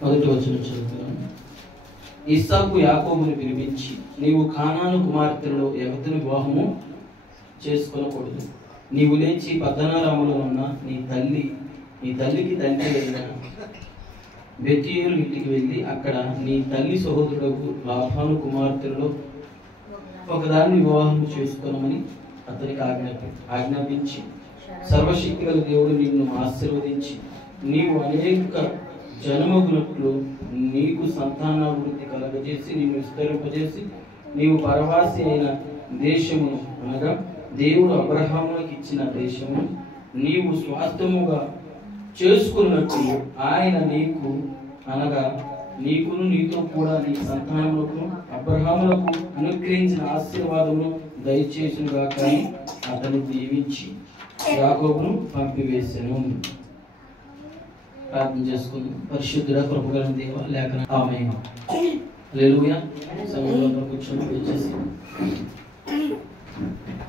మొదటి వచనం చదువుతున్నాను. ఇస్సాకు యాకోబుని పిలిపించి, నీవు కానాను కుమార్తెలలో ఎవరిని వివాహము చేసుకొనకూడదు. నీవు లేచి పద్దనారాములో ఉన్న నీ తల్లికి తండ్రి అయిన బెతూయేలు ఇంటికి వెళ్ళి అక్కడ నీ తల్లి సహోదరుడు లాబాను కుమార్తెలలో ఒకదాన్ని వివాహం చేసుకొనమని అతనికి ఆజ్ఞాపించి, సర్వశక్తిగల దేవుడు నిన్ను ఆశీర్వదించి నీవు అనేక జనమగునట్లు నీకు సంతానాభివృద్ధి కలగజేసి నిన్ను విస్తరింపజేసి నీవు పరవాసి అయిన దేశము అనగా దేవుడు అబ్రహాములకు ఇచ్చిన దేశము నీవు స్వాస్థ్యముగా చేసుకున్నట్లు ఆయన నీకు అనగా నీకును నీతో కూడా నీ సంతానములకు అబ్రహాములకు అనుగ్రహించిన ఆశీర్వాదమును దయచేసినగా కానీ అతను దీవించి యాకోబును పంపివేసెను. ప్రార్థన చేసుకుందాం. పరిశుద్ధుడ కృపగల దేవ లేఖన ఆమేన్. హల్లెలూయా. సమయంలో కూర్చొని వచ్చేసి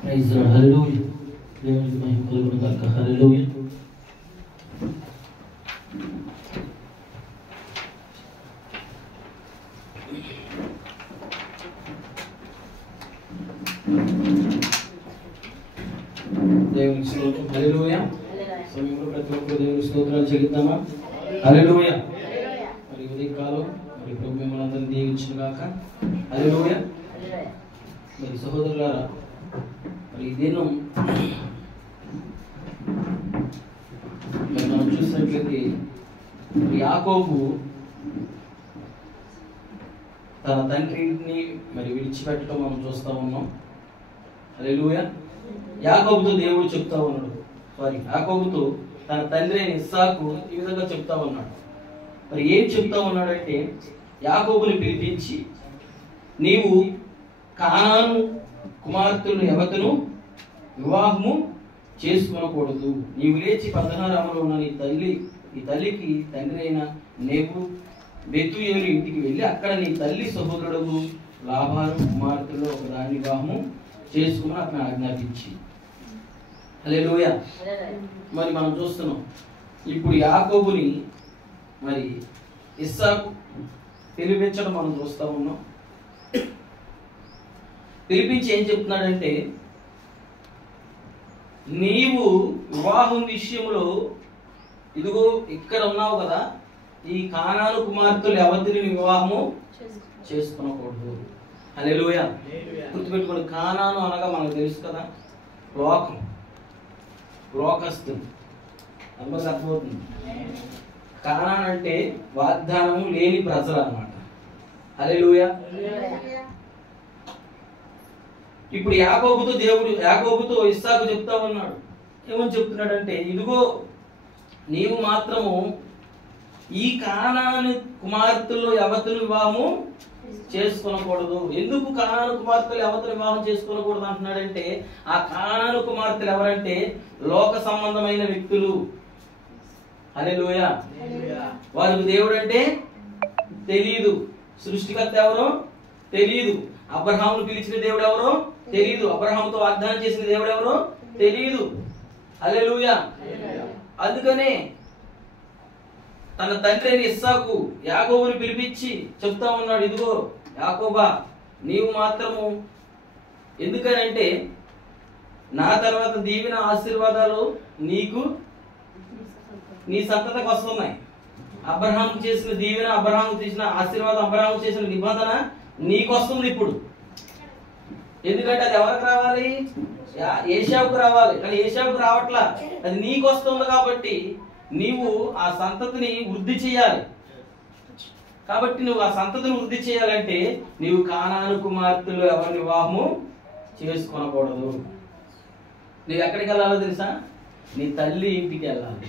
ప్రైజ్ లార్డ్. హల్లెలూయా. దేవునికి మహిమ కలుగును గాక. హల్లెలూయా. దేవునికి స్తోత్రం. హల్లెలూయా. సమయంలో ప్రతి ఒక్కరు దేవునికి స్తోత్రాలు చెల్లిద్దామా? హల్లెలూయా. మరి ఉదయకాలం మరి ప్రభు మిమ్మల్ని అందరినీ దీవించును గాక. హల్లెలూయా. మరి సహోదరులారా, మరి ఈ దినం మరి మనం చూసినట్లయితే యాకోబు తన తండ్రిని మరి విడిచిపెట్టడం మనం చూస్తా ఉన్నాం. హల్లెలూయా. యాకోబుతో దేవుడు చెప్తా ఉన్నాడు, యాకోబుతో తన తండ్రి అయిన ఇస్సాకు ఈ విధంగా చెప్తా ఉన్నాడు. మరి ఏం చెప్తా ఉన్నాడంటే, యాకోబుని పిలిపించి నీవు కానాను కుమార్తెలను ఎవతను వివాహము చేసుకొనకూడదు. నీవు లేచి పద్దనారాములో ఉన్న నీ తల్లికి తండ్రి అయిన బెతూయేలు ఇంటికి వెళ్ళి అక్కడ నీ తల్లి సహోదరుడు లాబాను కుమార్తెలో ఒకదాన్ని వివాహము చేసుకుని అతను ఆజ్ఞాపించి. హల్లెలూయా. మరి మనం చూస్తున్నాం ఇప్పుడు యాకోబుని మరి ఇస్సాకు పిలిపించడం మనం చూస్తా ఉన్నాం. పిలిపించి ఏం చెప్తున్నాడంటే, నీవు వివాహం విషయంలో ఇదిగో ఇక్కడ ఉన్నావు కదా, ఈ కానాను కుమార్తెలు ఎవరిని వివాహము చేసుకునకూడదు. హల్లెలూయా. గుర్తుపెట్టుకోండి, కానాను అనగా మనకు తెలుసు కదా, లోకస్తులు. అందరికి అర్థమవుతుంది. కానాన్ అంటే వాగ్దానము లేని ప్రజలు అన్నమాట. హల్లెలూయా. ఇప్పుడు యాకోబుతో ఇస్సాకు చెప్తా ఉన్నాడు. ఏమని చెప్తున్నాడంటే, ఇదిగో నీవు మాత్రము ఈ కానాను కుమార్తెలు ఎవరిని వివాహము చేసుకొనకూడదు. ఎందుకు కానాను కుమార్తెలు ఎవరిని వివాహం చేసుకొనకూడదు అంటున్నాడంటే, ఆ కానాను కుమార్తెలు ఎవరంటే లోక సంబంధమైన వ్యక్తులు. హల్లెలూయా. వారికి దేవుడు అంటే తెలియదు, సృష్టికర్త ఎవరో తెలియదు, అబ్రహామును పిలిచిన దేవుడు ఎవరో తెలియదు, అబ్రహాముతో వాగ్దానం చేసిన దేవుడు ఎవరో తెలియదు. హల్లెలూయా. అందుకనే తన తండ్రి అయిన ఇస్సాకు యాకోబుని పిలిపించి చెప్తా ఉన్నాడు, ఇదిగో యాకోబా, నీవు మాత్రము ఎందుకనంటే నా తర్వాత దీవెన ఆశీర్వాదాలు నీకు నీ సంతతికి వస్తున్నాయి. అబ్రహాము చేసిన దీవెన, అబ్రహాము చేసిన ఆశీర్వాదం, అబ్రహాము చేసిన నిబంధన నీకు వస్తుంది ఇప్పుడు. ఎందుకంటే అది ఎవరికి రావాలి? ఏశావుకు రావాలి. కానీ ఏశావుకు రావట్లా, అది నీకు వస్తుంది. కాబట్టి నీవు ఆ సంతతిని వృద్ధి చేయాలి. కాబట్టి నువ్వు ఆ సంతతిని వృద్ధి చేయాలంటే నీవు కానాను కుమార్తెలు ఎవరిని వివాహము చేసుకొనకూడదు. నువ్వు ఎక్కడికి వెళ్ళాలో తెలుసా? నీ తల్లి ఇంటికి వెళ్ళాలి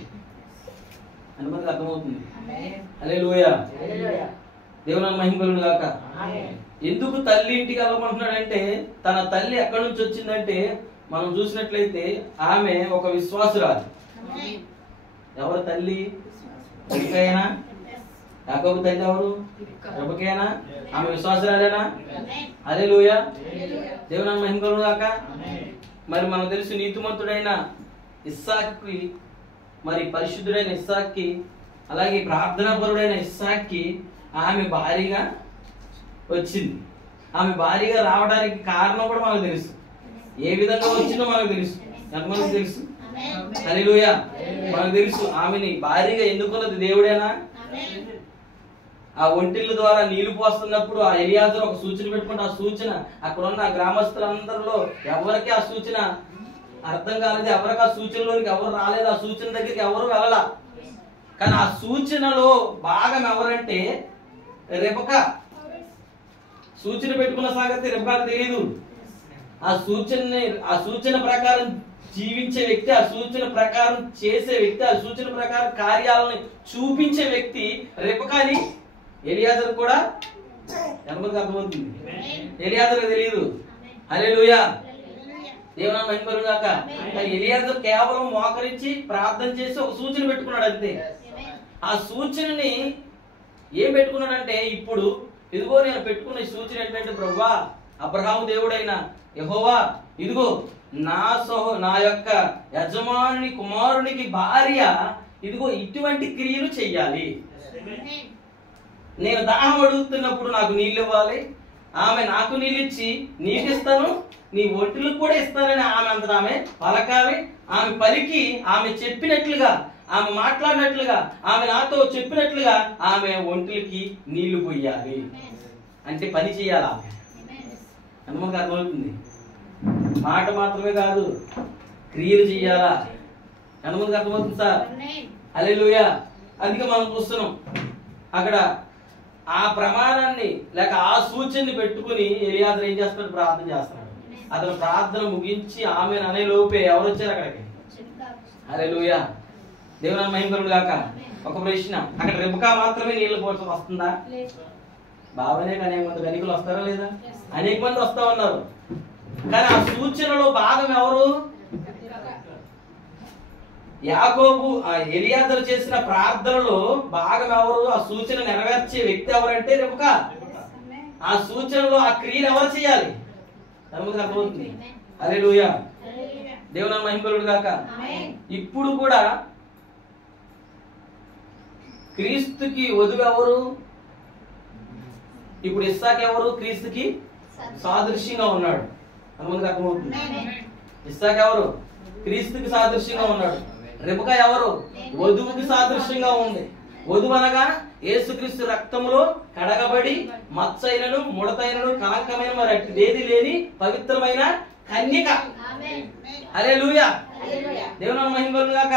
అని మనకు అర్థమవుతుంది. హల్లెలూయా. దేవుని మహిమ కలుగును గాక. ఎందుకు తల్లి ఇంటికి వెళ్ళమంటున్నాడంటే, తన తల్లి ఎక్కడి నుంచి వచ్చిందంటే మనం చూసినట్లయితే ఆమె ఒక విశ్వాసురాలు. ఎవరు తల్లి? రెబెక్కయేనా? యాకోబు తల్లి ఎవరు? రెబెక్కయేనా? ఆమె విశ్వాసురాలేనా? హల్లెలూయా. దేవుని మహిమ కలుగును గాక. మరి మనకు తెలుసు, నీతిమంతుడైన ఇస్సాకుకి, మరి పరిశుద్ధుడైన ఇస్సాకుకి అలాగే ప్రార్థనాపరుడైన ఇస్సాక్కి ఆమె భారీగా వచ్చింది. ఆమె భారీగా రావడానికి కారణం కూడా మనకు తెలుసు. ఏ విధంగా వచ్చిందో మనకు తెలుసు. ఎంతమందికి తెలుసు? హల్లెలూయా. మనకు తెలుసు ఆమెని భారీగా ఎన్నుకున్నది దేవుడేనా? ఆ ఒంటిళ్ళ ద్వారా నీళ్లు పోస్తున్నప్పుడు ఆ ఎలియాజరు ఒక సూచన పెట్టుకుంటే ఆ సూచన అక్కడ ఉన్న గ్రామస్తులందరిలో ఎవరికి ఆ సూచన అర్థం కాలేదు. ఎవరికి ఆ సూచనలోనికి ఎవరు రాలేదు. ఆ సూచన దగ్గరికి ఎవరు వెళ్ళలా. కానీ ఆ సూచనలో భాగం ఎవరంటే రెబెకా. సూచన పెట్టుకున్న సంగతి రెబెకాకు తెలియదు. ఆ సూచన ప్రకారం జీవించే వ్యక్తి, ఆ సూచన ప్రకారం చేసే వ్యక్తి, ఆ సూచన ప్రకారం కార్యాలను చూపించే వ్యక్తి రెబెకాని ఎలియాజరు కూడా ఎంతమందికి అర్థమవుతుంది? ఎలియాజరు తెలియదు. హల్లెలూయా. దేవుని మహిమ గాక. ఎలియాజరు కేవలం మోకరించి ప్రార్థన చేసి ఒక సూచన పెట్టుకున్నాడు అంతే. ఆ సూచనని ఏం పెట్టుకున్నాడంటే, ఇప్పుడు ఇదిగో నేను పెట్టుకున్న ఈ సూచన ఏంటంటే, ప్రభువా అబ్రహాము దేవుడైన యెహోవా, ఇదిగో నా యొక్క యజమానుని కుమారునికి భార్య ఇదిగో ఇటువంటి క్రియలు చెయ్యాలి. నేను దాహం అడుగుతున్నప్పుడు నాకు నీళ్ళు ఇవ్వాలి. ఆమె నాకు నీళ్ళు ఇచ్చి నీటిస్తాను, నీ ఒంటిలకు కూడా ఇస్తానని ఆమె అంతా ఆమె పలకాలి. ఆమె పలికి ఆమె చెప్పినట్లుగా, ఆమె మాట్లాడినట్లుగా, ఆమె నాతో చెప్పినట్లుగా ఆమె ఒంటికి నీళ్లు పోయాలి. అంటే పని చేయాలి. ఆమె ఎంతమందికి అర్థమవుతుంది? మాట మాత్రమే కాదు, క్రియలు చెయ్యాలా. ఎంతమందికి అర్థమవుతుంది సార్? హల్లెలూయా. అందుకే మనం చూస్తున్నాం అక్కడ ఆ ప్రమాణాన్ని లేక ఆ సూచనని పెట్టుకుని ఎలియాజరు ఏం చేస్తున్నాడు? ప్రార్థన చేస్తున్నాడు. అతను ప్రార్థన ముగించి ఆమె అనే లోపే ఎవరు వచ్చారు అక్కడికి? హల్లెలూయా. దేవుని మహిమ కలుగును గాక. ఒక ప్రశ్న, అక్కడ రెబెకా మాత్రమే నీళ్లు పోసం వస్తుందా? బాగానే అనేక మంది గనికులు వస్తారా లేదా? అనేక మంది వస్తా ఉన్నారు. కానీ ఆ సూచనలో భాగం ఎవరు? యాకోబు ఎలియాజరు చేసిన ప్రార్థనలో భాగం ఎవరు? ఆ సూచన నెరవేర్చే వ్యక్తి ఎవరంటే రెబెకా. ఆ సూచనలో ఆ క్రియను ఎవరు చేయాలి? అర్థమవుతుంది. హల్లెలూయా. దేవుని మహిమ కలుగును గాక. ఇప్పుడు కూడా క్రీస్తుకి వధువు ఎవరు? ఇప్పుడు ఇస్సాకు ఎవరు? క్రీస్తుకి సాదృశ్యంగా ఉన్నాడు. అర్థమవుతుంది. అర్థమవుతుంది. ఇస్సాకు ఎవరు? క్రీస్తుకి సాదృశ్యంగా ఉన్నాడు. రెబెకా ఎవరు? వధువుకి సాదృశ్యంగా ఉంది. వధువు అనగా యేసుక్రీస్తు రక్తములో కడగబడి మచ్చైనను ముడతైనను కలంకమైన మరి అట్టిదేది లేని పవిత్రమైన కన్యక. హల్లెలూయా. దేవుని మహిమ కలుగును గాక.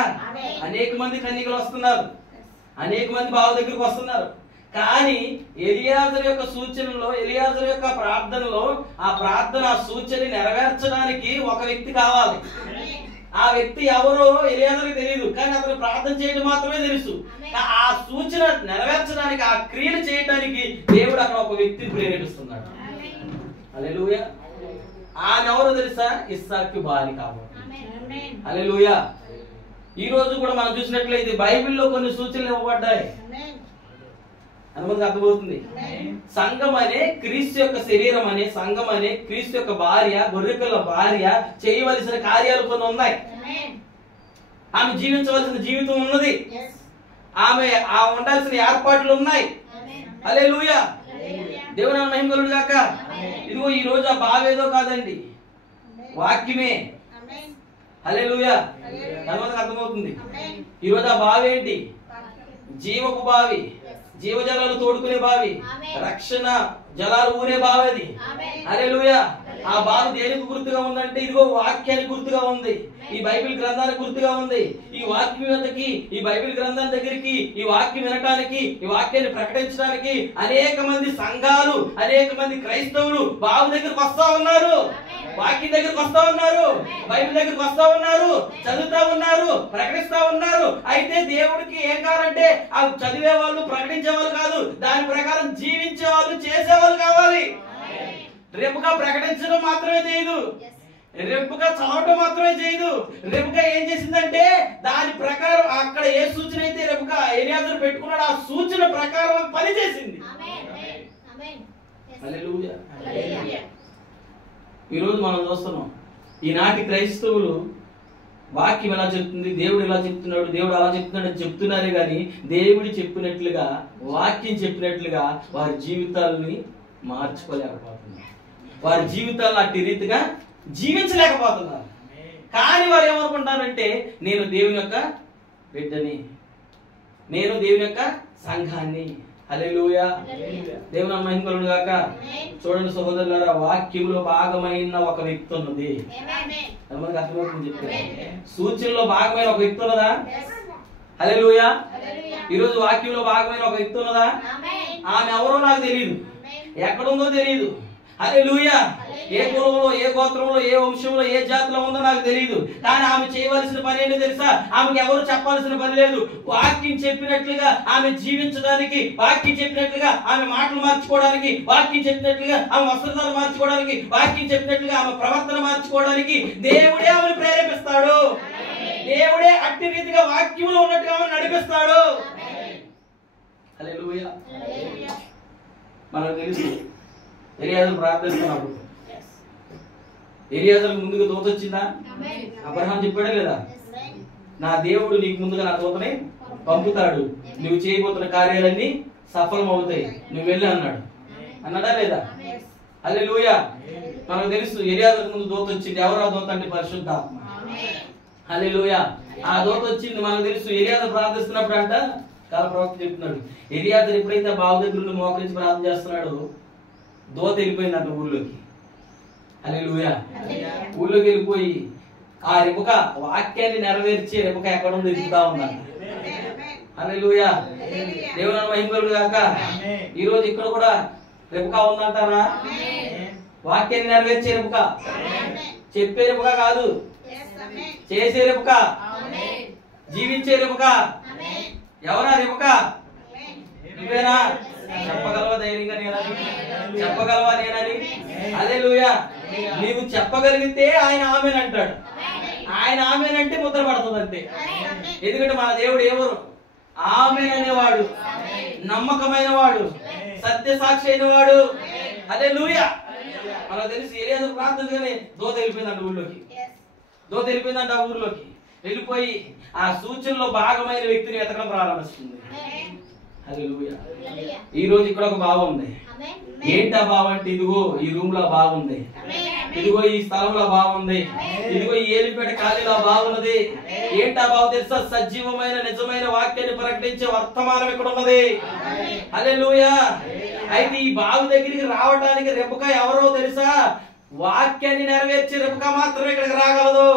అనేక మంది కన్యకలు వస్తున్నారు, అనేక మంది బావ దగ్గరికి వస్తున్నారు. కానీ ఎలియాజరు యొక్క సూచనలో, ఎలియాజరు యొక్క ప్రార్థనలో ఆ ప్రార్థన సూచన నెరవేర్చడానికి ఒక వ్యక్తి కావాలి. ఆ వ్యక్తి ఎవరో ఎలియాజరుకి తెలియదు, కానీ అతను ప్రార్థన చేయడం మాత్రమే తెలుసు. ఆ సూచన నెరవేర్చడానికి, ఆ క్రియలు చేయడానికి దేవుడు అక్కడ ఒక వ్యక్తిని ప్రేరేపిస్తున్నాడు. హల్లెలూయా. ఆమె ఎవరో తెలుసా? ఇస్సాకు భార్య కాబట్టి. హల్లెలూయా. ఈ రోజు కూడా మనం చూసినట్లయితే బైబిల్లో కొన్ని సూచనలు ఇవ్వబడ్డాయి. అనుమతికి అర్థమవుతుంది. సంఘం అనే క్రీస్తు యొక్క శరీరం అనే సంఘం అనే క్రీస్తు యొక్క భార్య, గొర్రెపిల్ల భార్య చేయవలసిన కార్యాలు కొన్ని ఉన్నాయి. ఆమె జీవించవలసిన జీవితం ఉన్నది. ఆమె ఉండాల్సిన ఏర్పాట్లు ఉన్నాయి. హల్లెలూయా. దేవుని మహిమ కలుగును గాక. ఇదిగో ఈ రోజు ఆ బావేదో కాదండి, వాక్యమే. హల్లెలూయా. అనుమతికి అర్థమవుతుంది. ఈ రోజు ఆ బావి ఏంటి? జీవపు బావి, జీవజలాలు తోడుకునే బావి, రక్షణ జలాలు ఊరే బావి అది. హల్లెలూయా. ఆ బావి దేనికి గుర్తుగా ఉందంటే ఇదిగో వాక్యానికి గుర్తుగా ఉంది. ఈ బైబిల్ గ్రంథానికి గుర్తుగా ఉంది. ఈ వాక్యం మీదకి, ఈ బైబిల్ గ్రంథం దగ్గరికి, ఈ వాక్యం వినటానికి, ఈ వాక్యాన్ని ప్రకటించడానికి అనేక మంది సంఘాలు, అనేక మంది క్రైస్తవులు బావి దగ్గరికి వస్తా ఉన్నారు, వాక్యం దగ్గరికి వస్తా ఉన్నారు, బైబిల్ దగ్గరికి వస్తా ఉన్నారు, చదువుతా ఉన్నారు, ప్రకటిస్తా ఉన్నారు. అయితే దేవుడికి ఏం కావాలంటే ఆ చదివే వాళ్ళు, ప్రకటించే వాళ్ళు కాదు, దాని ప్రకారం జీవించే వాళ్ళు, చేసేవాళ్ళు కావాలి. రెబెకా ప్రకటించడం మాత్రమే చేయదు, రెబెకా చదవటం మాత్రమే చేయదు. రెబెకా ఏం చేసిందంటే దాని ప్రకారం అక్కడ ఏ సూచన అయితే రెబెకా ఎలియాజరు పెట్టుకున్నాడు ఆ సూచన ప్రకారం పని చేసింది. హల్లెలూయా. ఈరోజు మనం చూస్తున్నాం ఈనాటి క్రైస్తవులు వాక్యం ఎలా చెప్తుంది, దేవుడు ఎలా చెప్తున్నాడు, దేవుడు అలా చెప్తున్నాడు అని చెప్తున్నారే కానీ దేవుడు చెప్పినట్లుగా, వాక్యం చెప్పినట్లుగా వారి జీవితాలని మార్చుకోలేకపోతున్నారు. వారి జీవితాలను అట్టి రీతిగా జీవించలేకపోతున్నారు. కానీ వారు ఏమనుకుంటారంటే నేను దేవుని యొక్క బిడ్డని, నేను దేవుని యొక్క సంఘాన్ని. హల్లెలూయా. దేవుని మహిమ కలుగును గాక. చూడండి సహోదరులారా, వాక్యంలో భాగమైన ఒక వ్యక్తి ఉన్నది. మనకు అర్థమవుతుంది చెప్తాను. సూచనలో భాగమైన ఒక వ్యక్తి ఉన్నదా? హల్లెలూయా. ఈరోజు వాక్యంలో భాగమైన ఒక వ్యక్తి ఉన్నదా? ఆమె ఎవరో నాకు తెలియదు, ఎక్కడుందో తెలియదు. హల్లెలూయా. ఏ కులంలో, ఏ గోత్రంలో, ఏ వంశంలో, ఏ జాతిలో ఉందో నాకు తెలియదు. కానీ ఆమె చేయవలసిన పని ఏంటో తెలుసా? ఆమెకి ఎవరు చెప్పాల్సిన పని లేదు. వాక్యం చెప్పినట్లుగా ఆమె జీవించడానికి, వాక్యం చెప్పినట్లుగా ఆమె మాటలు మార్చుకోవడానికి, వాక్యం చెప్పినట్లుగా ఆమె వస్త్రధారణ మార్చుకోవడానికి, వాక్యం చెప్పినట్లుగా ఆమె ప్రవర్తన మార్చుకోవడానికి దేవుడే ఆమెను ప్రేరేపిస్తాడు. దేవుడే అట్టి రీతిగా వాక్యంలో ఉన్నట్టుగా ఆమెను నడిపిస్తాడు. హల్లెలూయా. మనకు తెలుసు ఎలియాజరు ప్రార్థిస్తున్నప్పుడు ఎలియాజరు ముందుగా దూత వచ్చిందా? అబ్రహాం చెప్పాడా లేదా? నా దేవుడు నీకు ముందుగా నా దూతని పంపుతాడు, నువ్వు చేయబోతున్న కార్యాలన్నీ సఫలం అవుతాయి, నువ్వు వెళ్ళి అన్నాడు. అన్నాడా లేదా? హల్లెలూయా. మనకు తెలుసు ఎలియాజరు ముందు దూత వచ్చింది. ఎవరు ఆ దూత అంటే? పరిశుద్ధాత్మ. హల్లెలూయా. ఆ దూత వచ్చింది. మనకు తెలుసు ఎలియాజరు ప్రార్థిస్తున్నప్పుడు అంట కాల ప్రవక్త చెప్తున్నాడు, ఎలియాజరు ఎప్పుడైతే బావి దగ్గర మోకరించి ప్రార్థన చేస్తున్నాడో దూత వెళ్ళిపోయిందంట ఊళ్ళోకి. హల్లెలూయా. ఊళ్ళోకి వెళ్ళిపోయి ఆ రెబక వాక్యాన్ని నెరవేర్చే రెబక ఎక్కడ ఉండి ఎదుగుతా ఉందంట. హల్లెలూయా. దేవుని మహిమ కలుగును గాక. ఈ రోజు ఇక్కడ కూడా రెబక ఉందంటారా? వాక్యాన్ని నెరవేర్చే రెబక, చెప్పే రెబక కాదు, చేసే రెబక, జీవించే రెబక. ఎవరా రెబక? నువ్వేనా? చెప్పగలవా ధైర్యంగా నేనని? చెప్పగలవా నేనని? హల్లెలూయా. నీవు చెప్పగలిగితే ఆయన ఆమేన్ అంటాడు. ఆయన ఆమేన్ అంటే ముద్ర పడుతుంది అంతే. ఎందుకంటే మన దేవుడు ఎవరు? ఆమేన్ అనేవాడు, నమ్మకమైన వాడు, సత్యసాక్షి అయిన వాడు. హల్లెలూయా. మనకు తెలిసి ఎలియాజరు ప్రార్థనగానే దూత వెళ్ళిపోయిందంట ఊళ్ళోకి. దూత వెళ్ళిపోయిందంట ఆ ఊర్లోకి. వెళ్ళిపోయి ఆ సూచనలో భాగమైన వ్యక్తిని వెతకడం ప్రారంభిస్తుంది. హల్లెలూయా. ఈ రోజు ఇక్కడ ఒక భావం ఉంది. ఏంటి ఆ భావం అంటే? ఇదిగో ఈ రూమ్ లో బాగుంది, ఇదిగో ఈ స్థలంలో బాగుంది, ఇదిగో ఈ ఏలిపేట ఖాళీలో బాగున్నది. ఏంటి ఆ భావం తెలుసా? సజీవమైన నిజమైన వాక్యాన్ని ప్రకటించే వర్తమానం ఇక్కడ ఉన్నది. హల్లెలూయా. అయితే ఈ బావి దగ్గరికి రావడానికి రెబక ఎవరో తెలుసా? వాక్యాన్ని నెరవేర్చే రెబక మాత్రమే ఇక్కడికి రాగలదు.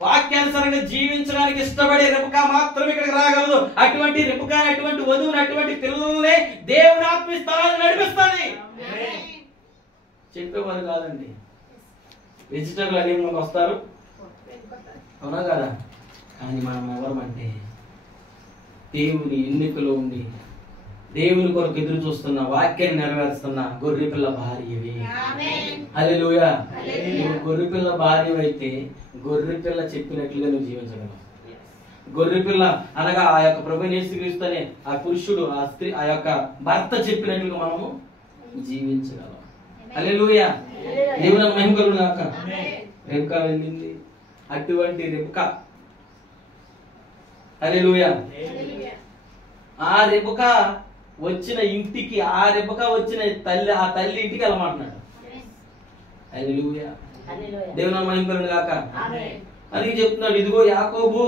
వాక్యానుసారంగా జీవించడానికి ఇష్టపడే రెబక మాత్రమే ఇక్కడికి రాగలదు. అటువంటి రెబక, అటువంటి వధువుని, అటువంటి పిల్లల్ని దేవుని ఆత్మ స్థలాన్ని నడిపిస్తుంది. చెప్పేవారు కాదండి. విజిటర్లు అనే ముందు వస్తారు, అవునా కదా? కానీ మనం ఎవరమంటే దేవుని ఎన్నికలో ఉండి దేవుని కొరకు ఎదురు చూస్తున్న, వాక్యాన్ని నెరవేరుస్తున్న గొర్రెపిల్ల భార్యవి. హల్లెలూయా. నువ్వు గొర్రెపిల్ల భార్య అయితే గొర్రెపిల్ల చెప్పినట్లుగా నువ్వు జీవించగలవు. గొర్రెపిల్ల అనగా ఆ యొక్క ప్రభువుని యేసుక్రీస్తు అనే ఆ పురుషుడు, ఆ స్త్రీ, ఆ యొక్క భర్త చెప్పినట్లుగా మనము జీవించగలం. హల్లెలూయా. దేవుని మహిమ కలుగును గాక. రెబక వెళ్ళింది. అటువంటి రెబక, హల్లెలూయా, ఆ రెబక వచ్చిన ఇంటికి, ఆ రెబక వచ్చిన తల్లి, ఆ తల్లి ఇంటికి వెళ్ళమంటున్నాడు. హల్లెలూయా. దేవుని మహిమ కలుగును గాక. అందుకే చెప్తున్నాడు, ఇదిగో యాకోబు,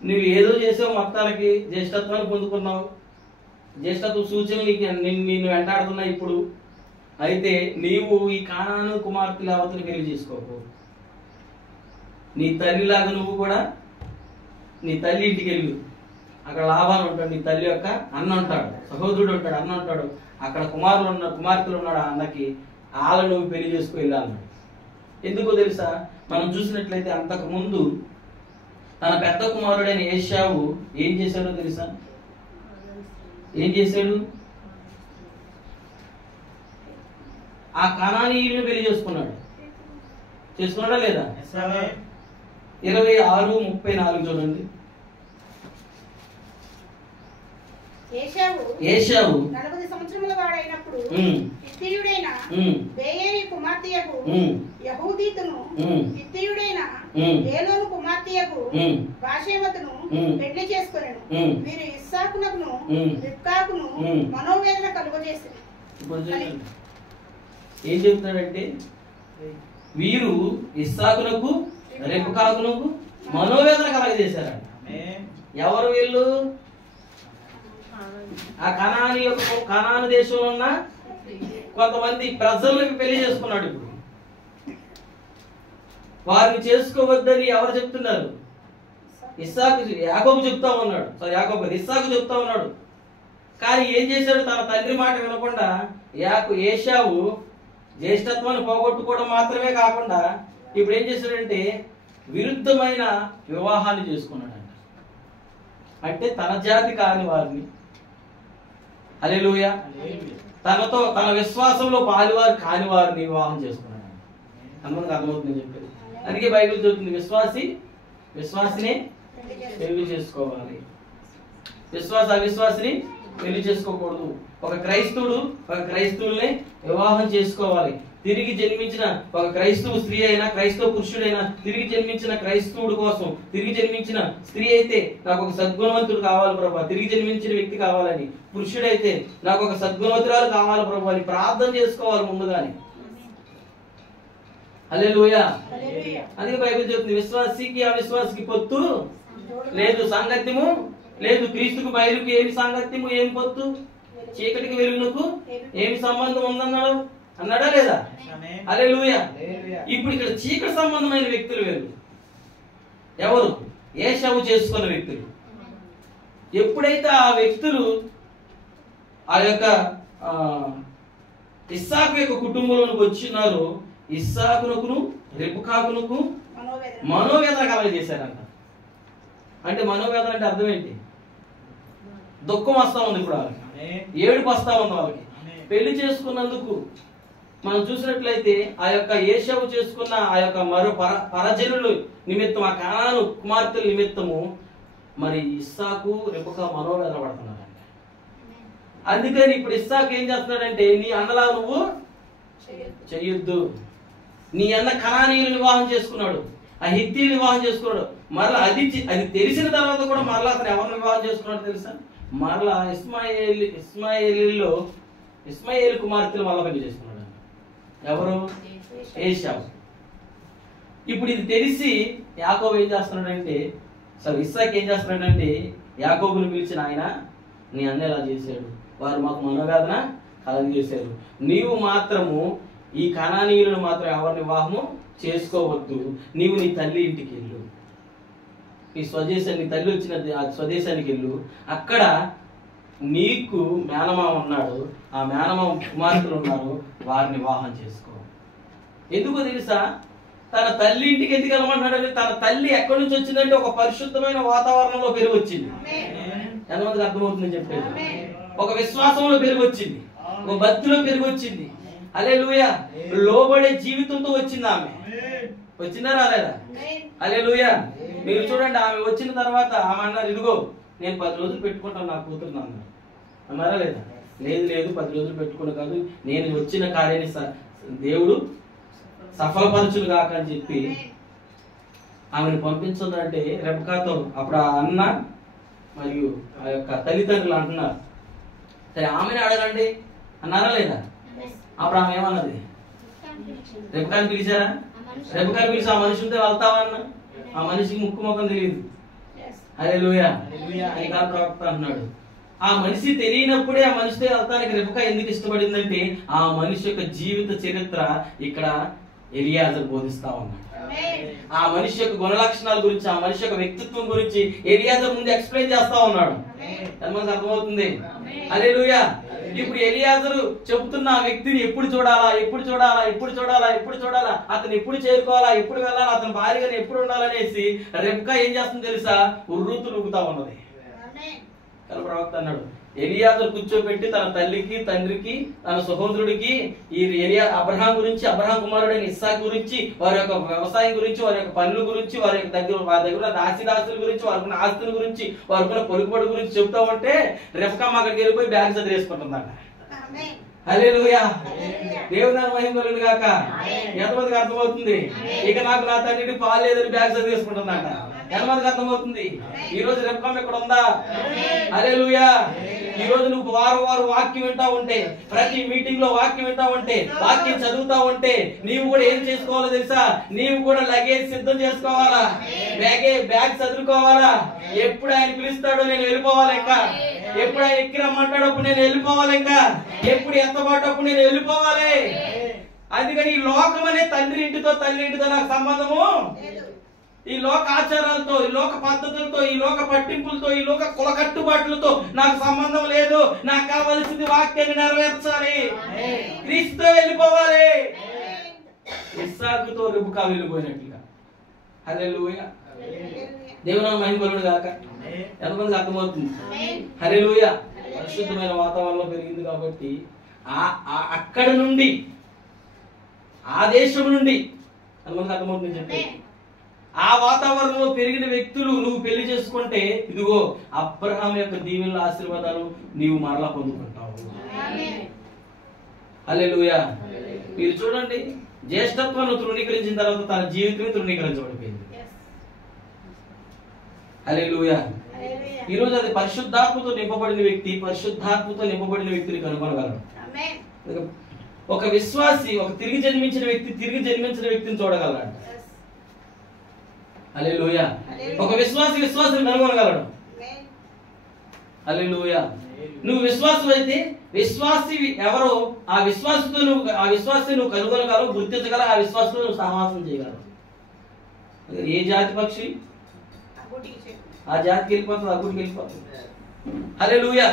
నువ్వు ఏదో చేసావు, మొత్తానికి జ్యేష్ఠత్వాన్ని పొందుకున్నావు, జ్యేష్ఠత్వ సూచనలు నిన్ను వెంటాడుతున్నాయి ఇప్పుడు. అయితే నీవు ఈ కానాను కుమార్తెల అవతని పెళ్లి చేసుకోకు. నీ తల్లిలాగా నువ్వు కూడా నీ తల్లి ఇంటికి వెళ్ళు. అక్కడ లాభాలు ఉంటాడు, నీ తల్లి యొక్క అన్న ఉంటాడు, సహోదరుడు ఉంటాడు, అన్న ఉంటాడు. అక్కడ కుమార్తెలు ఉన్నాడు, ఆ అన్నకి. వాళ్ళ నువ్వు పెళ్లి చేసుకు వెళ్ళాలన్నాడు. ఎందుకో తెలుసా? మనం చూసినట్లయితే అంతకు ముందు తన పెద్ద కుమారుడైన ఏశావు ఏం చేశాడో తెలుసా? ఏం చేశాడు? ఆ కనానీయులను పెళ్లి చేసుకున్నాడు. చేసుకున్నాడా లేదా? 26:34 చూడండి. ఏశావు 40 సంవత్సరముల వాడైనప్పుడు హిత్తీయుడైన బేయేరి కుమార్తెయగు యహూదీతును హిత్తీయుడైన ఏలోను కుమార్తెయగు బాషెమతును పెళ్లి చేసుకొనెను. వీరు ఇస్సాకునకును రిబ్కాకును మనోవేదన కలుగజేసిరి. ఏం చెప్తాడంటే, వీరు ఇస్సాకునకు రిబ్కాకునకు మనోవేదన కలగజేశారంట. ఎవరు వీళ్ళు? ఆ కనాను దేశంలో ఉన్న కొంతమంది ప్రజలకు పెళ్లి చేసుకున్నాడు. ఇప్పుడు వారిని చేసుకోవద్దని ఎవరు చెప్తున్నారు? యాకోబు చెప్తా ఉన్నాడు. ఇస్సాకు చెప్తా ఉన్నాడు. కానీ ఏం చేశాడు? తన తండ్రి మాట వినకుండా ఏశావు జ్యేష్ఠత్వాన్ని పోగొట్టుకోవడం మాత్రమే కాకుండా ఇప్పుడు ఏం చేశాడంటే విరుద్ధమైన వివాహాన్ని చేసుకున్నాడంట. అంటే తన జాతి కాని వారిని, హల్లెలూయా, తన విశ్వాసంలో పాలువారు కాని వారిని వివాహం చేసుకున్నాడు. అందరికి అర్థమవుతుంది చెప్పేది. అందుకే బైబిల్ చెబుతుంది, విశ్వాసిని పెళ్లి చేసుకోవాలి, అవిశ్వాసిని పెళ్లి చేసుకోకూడదు. ఒక క్రైస్తవుల్ని వివాహం చేసుకోవాలి. తిరిగి జన్మించిన ఒక క్రైస్తవ స్త్రీ అయినా క్రైస్తవ పురుషుడైనా తిరిగి జన్మించిన క్రైస్తవుడు కోసం, తిరిగి జన్మించిన స్త్రీ అయితే నాకు ఒక సద్గుణవంతుడు కావాలి ప్రభా, తిరిగి జన్మించిన వ్యక్తి కావాలని, పురుషుడైతే నాకు ఒక సద్గుణవంతురాలు కావాలి ప్రభా అని ప్రార్థన చేసుకోవాలి ముందుగానే. హల్లెలూయా. అందుకే బైబిల్ చెప్తుంది, విశ్వాసికి అవిశ్వాసికి పొత్తు లేదు, సాంగత్యము లేదు. క్రీస్తుకు బయలుకి ఏమి సాంగత్యము, ఏమి పొత్తు? చీకటికి వెలుగునకు ఏమి సంబంధం అన్నాడా లేదా? హల్లెలూయా. ఇప్పుడు ఇక్కడ చీకటి సంబంధమైన వ్యక్తులు వేరు. ఎవరు? ఏశావు చేసుకున్న వ్యక్తులు. ఎప్పుడైతే ఆ వ్యక్తులు ఆ యొక్క ఇస్సాకు యొక్క కుటుంబంలోనికి వచ్చినారో ఇస్సాకునకును రిబ్కాకునకు మనోవేదన కలగజేశారంట. అంటే మనోవేదన అంటే అర్థం ఏంటి? దుఃఖం వస్తా ఉంది ఇప్పుడు వాళ్ళకి, ఏడుపు వస్తా ఉంది వాళ్ళకి. పెళ్లి చేసుకున్నందుకు మనం చూసినట్లయితే ఆ యొక్క ఏశావు చేసుకున్న ఆ యొక్క మరో పరజనులు నిమిత్తం, ఆ కనాను కుమార్తెల నిమిత్తము మరి ఇస్సాకు రిబ్కా మనోవేదన పడుతున్నారంట. అందుకని ఇప్పుడు ఇస్సాకు ఏం చేస్తున్నాడంటే, నీ అన్నలా నువ్వు చెయ్యొద్దు. నీ అన్న కనానీయులు వివాహం చేసుకున్నాడు, ఆ హిత్తీలు వివాహం చేసుకున్నాడు. మరలా అది తెలిసిన తర్వాత కూడా మరలా అతను ఎవరిని వివాహం చేసుకున్నాడు తెలుసా? మరలా ఇస్మాయేలు కుమార్తెలు మళ్ళా పెళ్లి చేసుకున్నాడు. ఎవరు? ఏశావు. ఇప్పుడు ఇది తెలిసి యాకోబు ఏం చేస్తున్నాడంటే, ఇస్సాకు ఏం చేస్తున్నాడంటే, యాకోబుని పిలిచిన ఆయన, నీ అన్న ఎలా చేశాడు, వారు మాకు మనోవేదన కలగజేశారు. నీవు మాత్రము ఈ కనానీయులను మాత్రం ఎవరిని వివాహము చేసుకోవద్దు. నీవు నీ తల్లి ఇంటికి వెళ్ళు, నీ స్వదేశాన్ని, నీ తల్లి వచ్చిన ఆ స్వదేశానికి వెళ్ళు. అక్కడ నీకు మేనమామ ఉన్నాడు, ఆ మేనమామ కుమార్తెలు ఉన్నారు, వారిని వివాహం చేసుకో. ఎందుకో తెలుసా? తన తల్లి ఇంటికి ఎందుకు వెళ్ళమంటున్నాడు? తన తల్లి ఎక్కడి నుంచి వచ్చిందంటే ఒక పరిశుద్ధమైన వాతావరణంలో పెరిగి వచ్చింది. ఎంతమందికి అర్థమవుతుందని చెప్పేది? ఒక విశ్వాసంలో పెరిగి వచ్చింది, ఒక భక్తిలో పెరిగి వచ్చింది. హల్లెలూయా. లోబడే జీవితంతో వచ్చింది ఆమె. వచ్చిందా రాలేదా? హల్లెలూయా. మీరు చూడండి, ఆమె వచ్చిన తర్వాత ఆమె అన్నారు, ఇదిగో నేను 10 రోజులు పెట్టుకుంటాను నా కూతురు అన్నారా లేదా? లేదు 10 రోజులు పెట్టుకుని కాదు, నేను వచ్చిన కార్యాన్ని దేవుడు సఫలపరచును కాక అని చెప్పి ఆమెను పంపించదంటే రెబ్కాతో అప్పుడు ఆ అన్న మరియు ఆ యొక్క తల్లిదండ్రులు అంటున్నారు, సరే ఆమెను అడగండి అన్నారా లేదా? అప్పుడు ఆమె ఏమన్నది? రెబ్కాని పిలిచారా? రెబ్కాని పిలిచి ఆ మనిషితో వెళ్తావన్నా, ఆ మనిషికి ముక్కు ముఖం తెలియదు. హల్లెలూయా. అని కాదు ప్రవక్త అన్నాడు. ఆ మనిషి తెలియనప్పుడే ఆ మనిషితో వెళ్తానికి రెబ్కా ఎందుకు ఇష్టపడిందంటే, ఆ మనిషి యొక్క జీవిత చరిత్ర ఇక్కడ ఎలియాజరు బోధిస్తా ఉన్నాడు. ఆ మనిషి యొక్క గుణ లక్షణాల గురించి, ఆ మనిషి యొక్క వ్యక్తిత్వం గురించి ఎలియాజరు ముందు ఎక్స్ప్లెయిన్ చేస్తా ఉన్నాడు. మనకు అర్థమవుతుంది. హల్లెలూయా. ఇప్పుడు ఎలియాజరు చెబుతున్న ఆ వ్యక్తిని ఎప్పుడు చూడాలా, అతను ఎప్పుడు చేరుకోవాలా, ఎప్పుడు వెళ్ళాలా, అతని భార్యగా ఎప్పుడు ఉండాలనేసి రెబ్కా ఏం చేస్తుంది తెలుసా? ఉర్రూతులు ఊగుతా ఉన్నది. ప్రవక్త అన్నాడు, ఎలియాజరు కూర్చోబెట్టి తన తల్లికి, తండ్రికి, తన సహోదరుడికి అబ్రహాం గురించి, అబ్రహాం కుమారుడైన ఇస్సాకు గురించి, వారి యొక్క వ్యవసాయం గురించి, వారి యొక్క పనుల గురించి, వారి దగ్గర దాసిదాసుల గురించి, వారికి ఆస్తుల గురించి, వారికి పొరుగుపడి గురించి చెప్తా ఉంటే రెఫ్కమ్మ అక్కడికి వెళ్ళిపోయి బ్యాగ్ చదివేసుకుంటుందట. హల్లెలూయా, దేవుని మహిమ కలుగును గాక. ఎంతమందికి అర్థమవుతుంది? ఇక నాకు నా తండ్రికి పాలు లేదని బ్యాగ్ చదివేసుకుంటుందట. ఎంతమందికి అర్థమవుతుంది? ఈ రోజు రెఫ్కమ్మ ఇక్కడ ఉందా? హల్లెలూయా. ఈ రోజు నువ్వు వారం వాక్యం వింటా ఉంటే, ప్రతి మీటింగ్ లో వాక్యం వింటా ఉంటే, వాక్యం చదువుతా ఉంటే, నీవు కూడా ఏం చేసుకోవాలో తెలుసా? నీవు కూడా లగేజ్ సిద్ధం చేసుకోవాలా, బ్యాగ్ చదువుకోవాలా. ఎప్పుడు ఆయన పిలుస్తాడో నేను వెళ్ళిపోవాలి, ఇంకా ఎప్పుడు ఆయన ఎక్కి రమ్మంటాడప్పుడు నేను వెళ్ళిపోవాలి, ఇంకా ఎప్పుడు ఎత్తబాటప్పుడు నేను వెళ్ళిపోవాలి. అందుకని ఈ లోకం అనే తండ్రి ఇంటితో తల్లి ఇంటితో నాకు సంబంధము, ఈ లోక ఆచారాలతో, ఈ లోక పద్ధతులతో, ఈ లోక పట్టింపులతో, ఈ లోక కుల కట్టుబాట్లతో నాకు సంబంధం లేదు. నాకు కావలసింది వాక్యాన్ని నెరవేర్చాలి, క్రీస్తుతో వెళ్ళిపోవాలి. ఇస్సాకుతో రిబ్కా వెళ్ళిపోయినట్లుగా. హల్లెలూయా, దేవుని మహిమ కలుగును గాక. ఎంతమందికి అర్థమవుతుంది? హల్లెలూయా. పరిశుద్ధమైన వాతావరణంలో పెరిగింది కాబట్టి అక్కడ నుండి, ఆ దేశం నుండి, ఎంతమందికి అర్థమవుతుంది చెప్పి, ఆ వాతావరణంలో పెరిగిన వ్యక్తులు నువ్వు పెళ్లి చేసుకుంటే, ఇదిగో అబ్రహాం యొక్క దీవెనల ఆశీర్వాదాలు నీవు మరలా పొందుకుంటావు. హల్లెలూయా. మీరు చూడండి, జ్యేష్ఠత్వాన్ని తృణీకరించిన తర్వాత తన జీవితమే తృణీకరించబడిపోయింది. హల్లెలూయా. ఈ రోజు అది పరిశుద్ధాత్మతో నింపబడిన వ్యక్తి, పరిశుద్ధాత్మతో నింపబడిన వ్యక్తిని కనుగొనగలడు. ఒక విశ్వాసి, ఒక తిరిగి జన్మించిన వ్యక్తి తిరిగి జన్మించిన వ్యక్తిని చూడగలడు. హల్లెలూయా. ఒక విశ్వాసిని కనుగొనగలడు. హల్లెలూయా. నువ్వు విశ్వాసం అయితే, విశ్వాసి ఎవరో ఆ విశ్వాసతో నువ్వు కనుగొనగలవు, గుర్తించగల, ఆ విశ్వాసంతో నువ్వు సహవాసం చేయగలవు. ఏ జాతి పక్షి ఆ జాతికి వెళ్ళిపోతుంది, ఆ గుడికి వెళ్ళిపోతుంది. హల్లెలూయా.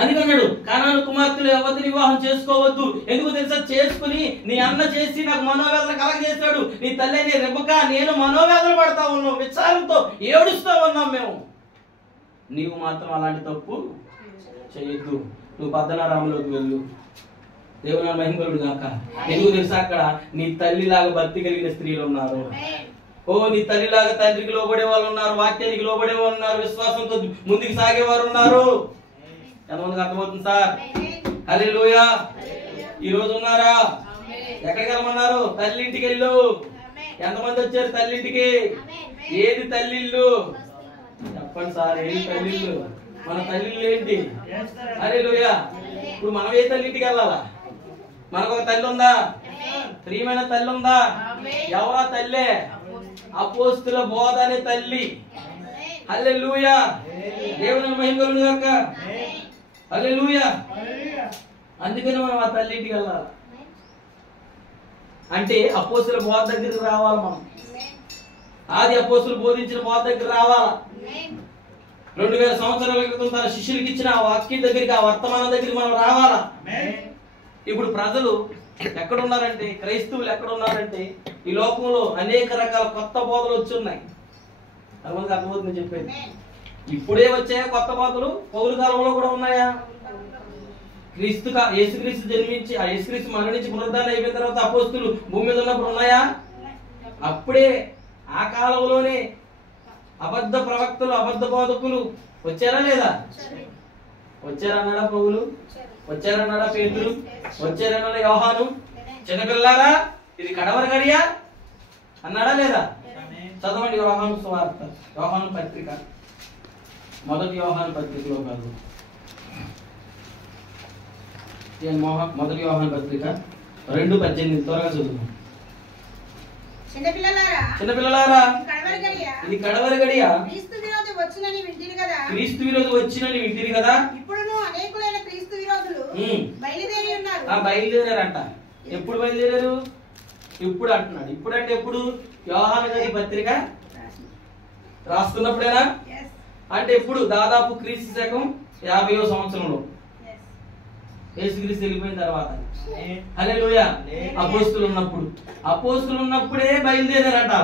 అందుకన్నాడు, కానాను కుమార్తెలు ఎవరిని వివాహం చేసుకోవద్దు. ఎందుకు తెలుసా? చేసుకుని నీ అన్న చేసి నాకు మనోవేదన కలగజేశాడు. నీ తల్లి నీ రెబెకా నేను మనోవేదన పడతా ఉన్నాం, విచారంతో ఏడుస్తూ ఉన్నాం మేము. నీవు మాత్రం అలాంటి తప్పు చేయొద్దు. నువ్వు పద్దనారాములోకి వెళ్ళు. దేవుని మహిమ కలుగును గాక. ఎందుకు తెలుసా? అక్కడ నీ తల్లిలాగా భక్తి కలిగిన స్త్రీలు ఉన్నారు. నీ తల్లిలాగా తండ్రికి లోబడే వాళ్ళు ఉన్నారు, వాక్యానికి లోబడే వాళ్ళు ఉన్నారు, విశ్వాసంతో ముందుకు సాగేవారు ఉన్నారు. ఎంతమందికి అర్థమవుతుంది సార్? హల్లెలూయా. ఈ రోజు ఉన్నారా? ఎక్కడికి వెళ్ళమన్నారు? తల్లింటికి వెళ్ళు. ఎంతమంది వచ్చారు తల్లింటికి? ఏది తల్లిళ్ళు? చెప్పండి సార్, ఏది తల్లిళ్ళు? మన తల్లిళ్ళు ఏంటి? హల్లెలూయా. ఇప్పుడు మనం ఏ తల్లింటికి వెళ్ళాలా? మనకు ఒక తల్లి ఉందా? ప్రియమైన తల్లి ఉందా? ఎవరా తల్లి? అపోస్తుల బోధ అనే తల్లి. హల్లెలూయా. దేవుని మహిమ కలుగును గాక. హల్లెలూయా. అందుకని మనం ఆ తల్లింటికి వెళ్ళాలి. అంటే అపోస్తుల బోధ దగ్గరికి రావాలి. మనం ఆది అపోస్తులు బోధించిన బోధ దగ్గర రావాలా. 2000 సంవత్సరాల క్రితం తన శిష్యులకి ఇచ్చిన ఆ వాక్యం దగ్గరికి, ఆ వర్తమానం దగ్గరికి మనం రావాలా. ఇప్పుడు ప్రజలు ఎక్కడున్నారంటే, క్రైస్తవులు ఎక్కడున్నారంటే, ఈ లోకంలో అనేక రకాల కొత్త బోధలు వచ్చి ఉన్నాయి. అది అర్థమవుతుంది చెప్పేది. ఇప్పుడే వచ్చాయా కొత్త బోధలు? పౌలు కాలంలో కూడా ఉన్నాయా? యేసుక్రీస్తు జన్మించి, ఆ యేసుక్రీస్తు మరణించి పునరుద్ధానం అయిపోయిన తర్వాత అపోస్తులు భూమి మీద ఉన్నప్పుడు ఉన్నాయా? అప్పుడే ఆ కాలంలోనే అబద్ధ ప్రవక్తలు, అబద్ధ బోధకులు వచ్చారా లేదా? వచ్చారన్నాడా పౌలు? వచ్చారన్నాడా పేతురు? వచ్చారన్నాడా యోహాను? చిన్నపిల్లారా ఇది కడవరి గడియా అన్నాడా లేదా? చదవండి యోహాను సువార్త, యోహాను పత్రిక, మొదటి యోహాను పత్రికలో కాదు, మొదటి యోహాను పత్రిక 2:18 త్వరగా చదువు. చిన్నపిల్లలారా ఇది కడవరి గడియ, క్రీస్తు విరోధి వచ్చినని వింటిరి కదా. ఇప్పుడును అనేకులైన క్రీస్తు విరోధులు బయలుదేరి ఉన్నారు. బయలుదేరారంట. ఎప్పుడు బయలుదేరారు? ఇప్పుడు అంటున్నాడు. ఇప్పుడు అంటే ఎప్పుడు? యోహాను గారి పత్రిక రాస్తున్నప్పుడేనా? అంటే ఎప్పుడు? దాదాపు క్రీస్తు శకం 50వ సంవత్సరంలో యేసుక్రీస్తు వెళ్ళిపోయిన తర్వాత. హల్లెలూయా. అపోస్తులు ఉన్నప్పుడే బయలుదేరారట.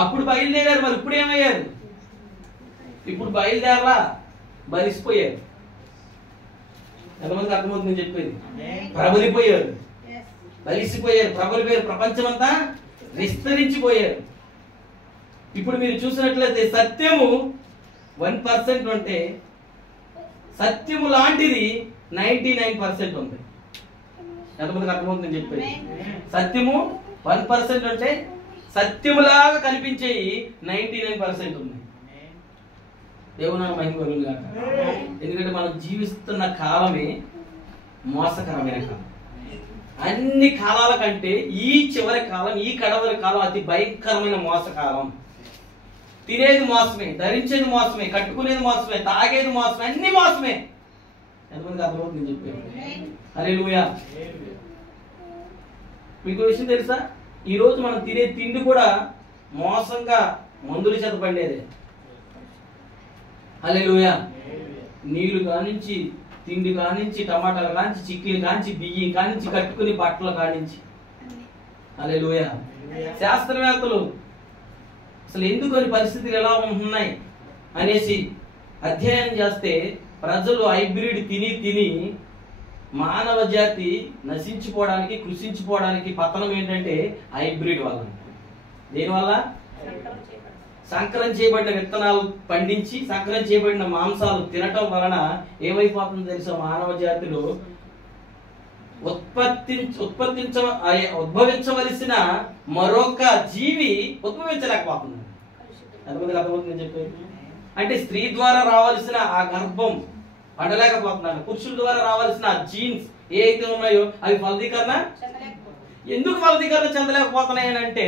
అప్పుడు బయలుదేరారు. మరి ఇప్పుడు ఏమయ్యారు? ఇప్పుడు బయలుదేరలా, బలిసిపోయారు. ఎంతమందికి అర్థమవుతుంది నేను చెప్పేది? ప్రబలిపోయారు, బలిసిపోయారు, ప్రబలిపోయారు, ప్రపంచమంతా విస్తరించిపోయారు. ఇప్పుడు మీరు చూసినట్లయితే సత్యము 1% ఉంటే సత్యము లాంటిది 99% ఉంది. ఎంతమందికి అర్థమవుతుంది నేను చెప్పేది? సత్యము 1% అంటే సత్యములాగా కనిపించేవి 99% ఉంది. దేవుని మహిమ కలుగును గాక. ఎందుకంటే మనం జీవిస్తున్న కాలమే మోసకరమైన కాలం. అన్ని కాలాల కంటే ఈ చివరి కాలం, ఈ కడవరి కాలం అతి భయంకరమైన మోసకాలం. తినేది మోసమే, ధరించేది మోసమే, కట్టుకునేది మోసమే, తాగేది మోసమే, అన్ని మోసమే. ఎంతమందికి అర్థమవుతుంది నేను చెప్పేది? హల్లెలూయా. మీకు విషయం తెలుసా? ఈ రోజు మనం తినే తిండి కూడా మోసంగా మందుల చేత పండేదే. హల్లెలూయా. నీళ్లు కానించి, తిండి కానించి, టమాటాలు కానించి, చిక్కీలు కానించి, బియ్యం కానించి, కట్టుకుని బట్టలు కానించి. హల్లెలూయా. శాస్త్రవేత్తలు అసలు ఎందుకు అని పరిస్థితులు ఎలా ఉంటున్నాయి అనేసి అధ్యయనం చేస్తే ప్రజలు హైబ్రిడ్ తిని తిని మానవ జాతి నశించిపోవడానికి, కృషించిపోవడానికి పతనం ఏంటంటే హైబ్రిడ్ వల్ల. దేనివల్ల? సంకరం చేయబడిన విత్తనాలు పండించి సంకరం చేయబడిన మాంసాలు తినటం వలన ఏమైపోతుందో తెలుసా? మానవ జాతిలో ఉద్భవించవలసిన మరొక జీవి ఉద్భవించలేకపోతుంది. ఎంతమందికి అర్థమవుతుంది చెప్పేది? అంటే స్త్రీ ద్వారా రావాల్సిన ఆ గర్భం పండలేకపోతున్నాడు. పురుషుల ద్వారా రావాల్సిన జీన్స్ ఏ అయితే ఉన్నాయో అవి ఫలదీకరణ ఎందుకు ఫలదీకరణ చెందలేకపోతున్నాయి అంటే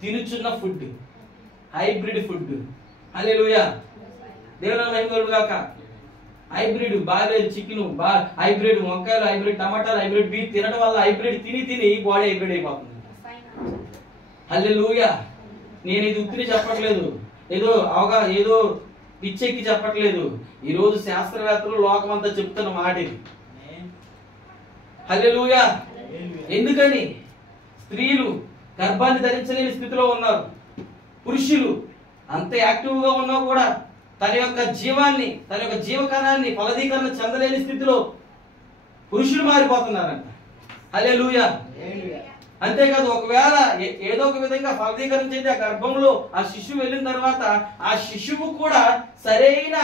తినుచున్న ఫుడ్, హైబ్రిడ్ ఫుడ్. హల్లెలూయా. దేవుని మహిమ కలుగును గాక. హైబ్రిడ్ బాయిలర్ చికెన్, హైబ్రిడ్ వంకాయలు, హైబ్రిడ్ టమాటాలు, హైబ్రిడ్ బీఫ్ తినడం వల్ల హైబ్రిడ్ తిని తిని బాడీ హైబ్రిడ్ అయిపోతుంది. హల్లెలూయా. నేను ఇది ఉత్తిని చెప్పట్లేదు, ఏదో పిచ్చెక్కి చెప్పట్లేదు. ఈ రోజు శాస్త్రవేత్తలు లోకమంతా చెప్తున్న మాట ఇది. హల్లెలూయా. ఎందుకని? స్త్రీలు గర్భాన్ని ధరించలేని స్థితిలో ఉన్నారు. పురుషులు అంత యాక్టివ్ గా ఉన్నా కూడా తన యొక్క జీవాన్ని, తన యొక్క జీవకణాన్ని ఫలదీకరణ చెందలేని స్థితిలో పురుషులు మారిపోతున్నారంట. హల్లెలూయా. అంతేకాదు, ఒకవేళ ఏదో ఒక విధంగా ఫలదీకరణ చెంది ఆ గర్భంలో ఆ శిశువు వెళ్ళిన తర్వాత ఆ శిశువు కూడా సరైన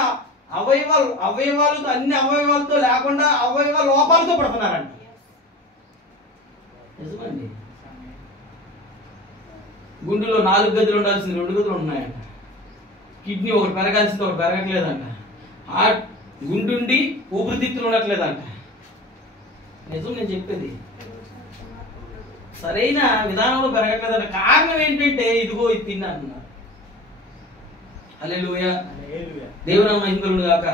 అవయవాలతో, అన్ని అవయవాలతో లేకుండా అవయవ లోపాలతో పడుతున్నారంట. నిజమండి. గుండెలో 4 గదులు ఉండాల్సింది 2 గదులు ఉన్నాయంట. కిడ్నీ ఒకటి పెరగాల్సింది ఒకటి పెరగట్లేదంట. హార్ట్ గుండుండి ఊపిరితిత్తులు ఉండట్లేదంట. నిజం నేను చెప్పేది. సరైన విధానంలో పెరగట్లేదంట. కారణం ఏంటంటే ఇదిగో ఇది తిన్నా అంటున్నారు. హల్లెలూయా. దేవుని మహిమ కలుగును గాక.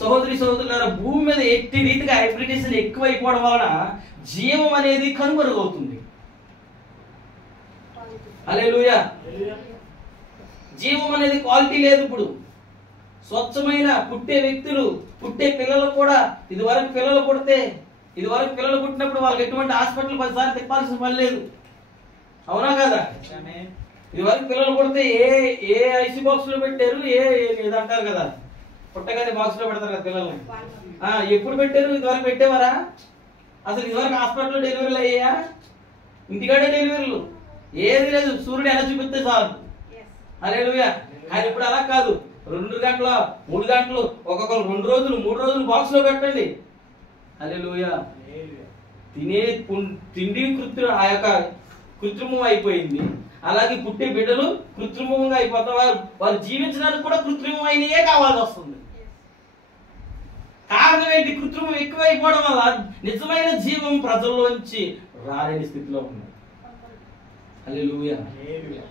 సహోదరి సహోదరులారా, భూమి మీద ఎట్టి రీతిగా హైబ్రిడేషన్ ఎక్కువైపోవడం వలన జీవం అనేది కనుమరుగవుతుంది. హల్లెలూయా. జీవం అనేది క్వాలిటీ లేదు. ఇప్పుడు స్వచ్ఛమైన పుట్టే వ్యక్తులు, పుట్టే పిల్లలు కూడా ఇదివరకు పిల్లలు పుట్టినప్పుడు వాళ్ళకి ఎటువంటి హాస్పిటల్ 10 సార్లు తిప్పాల్సిన పని లేదు. అవునా కదా? ఇదివరకు పిల్లలు పుడితే ఏ ఐసీ బాక్స్ లో పెట్టారు, ఏదంటారు కదా, పుట్టగానే బాక్స్ లో పెడతారు కదా పిల్లల్ని. ఎప్పుడు పెట్టారు? ఇదివరకు పెట్టేవారా? అసలు ఇదివరకు హాస్పిటల్లో డెలివరీలు అయ్యాయా? ఇంటికాడే డెలివరీలు, ఏది లేదు. సూర్యుడు ఎలా చూపిస్తే చాలు. హల్లెలూయా. కానీ ఇప్పుడు అలా కాదు. 2 గంటలు 3 గంటలు, ఒక్కొక్కరు 2 రోజులు 3 రోజులు బాక్స్ లో పెట్టండి. హల్లెలూయా. తినే తిండి ఆ యొక్క కృత్రిమం అయిపోయింది. అలాగే పుట్టే బిడ్డలు కృత్రిమంగా అయిపోతారు. వారు జీవించడానికి కూడా కృత్రిమమైనయే కావాల్సి వస్తుంది. కారణం ఏంటి? కృత్రిమం ఎక్కువైపోవడం వల్ల నిజమైన జీవం ప్రజల్లోంచి రాలేని స్థితిలో ఉంది. హల్లెలూయా.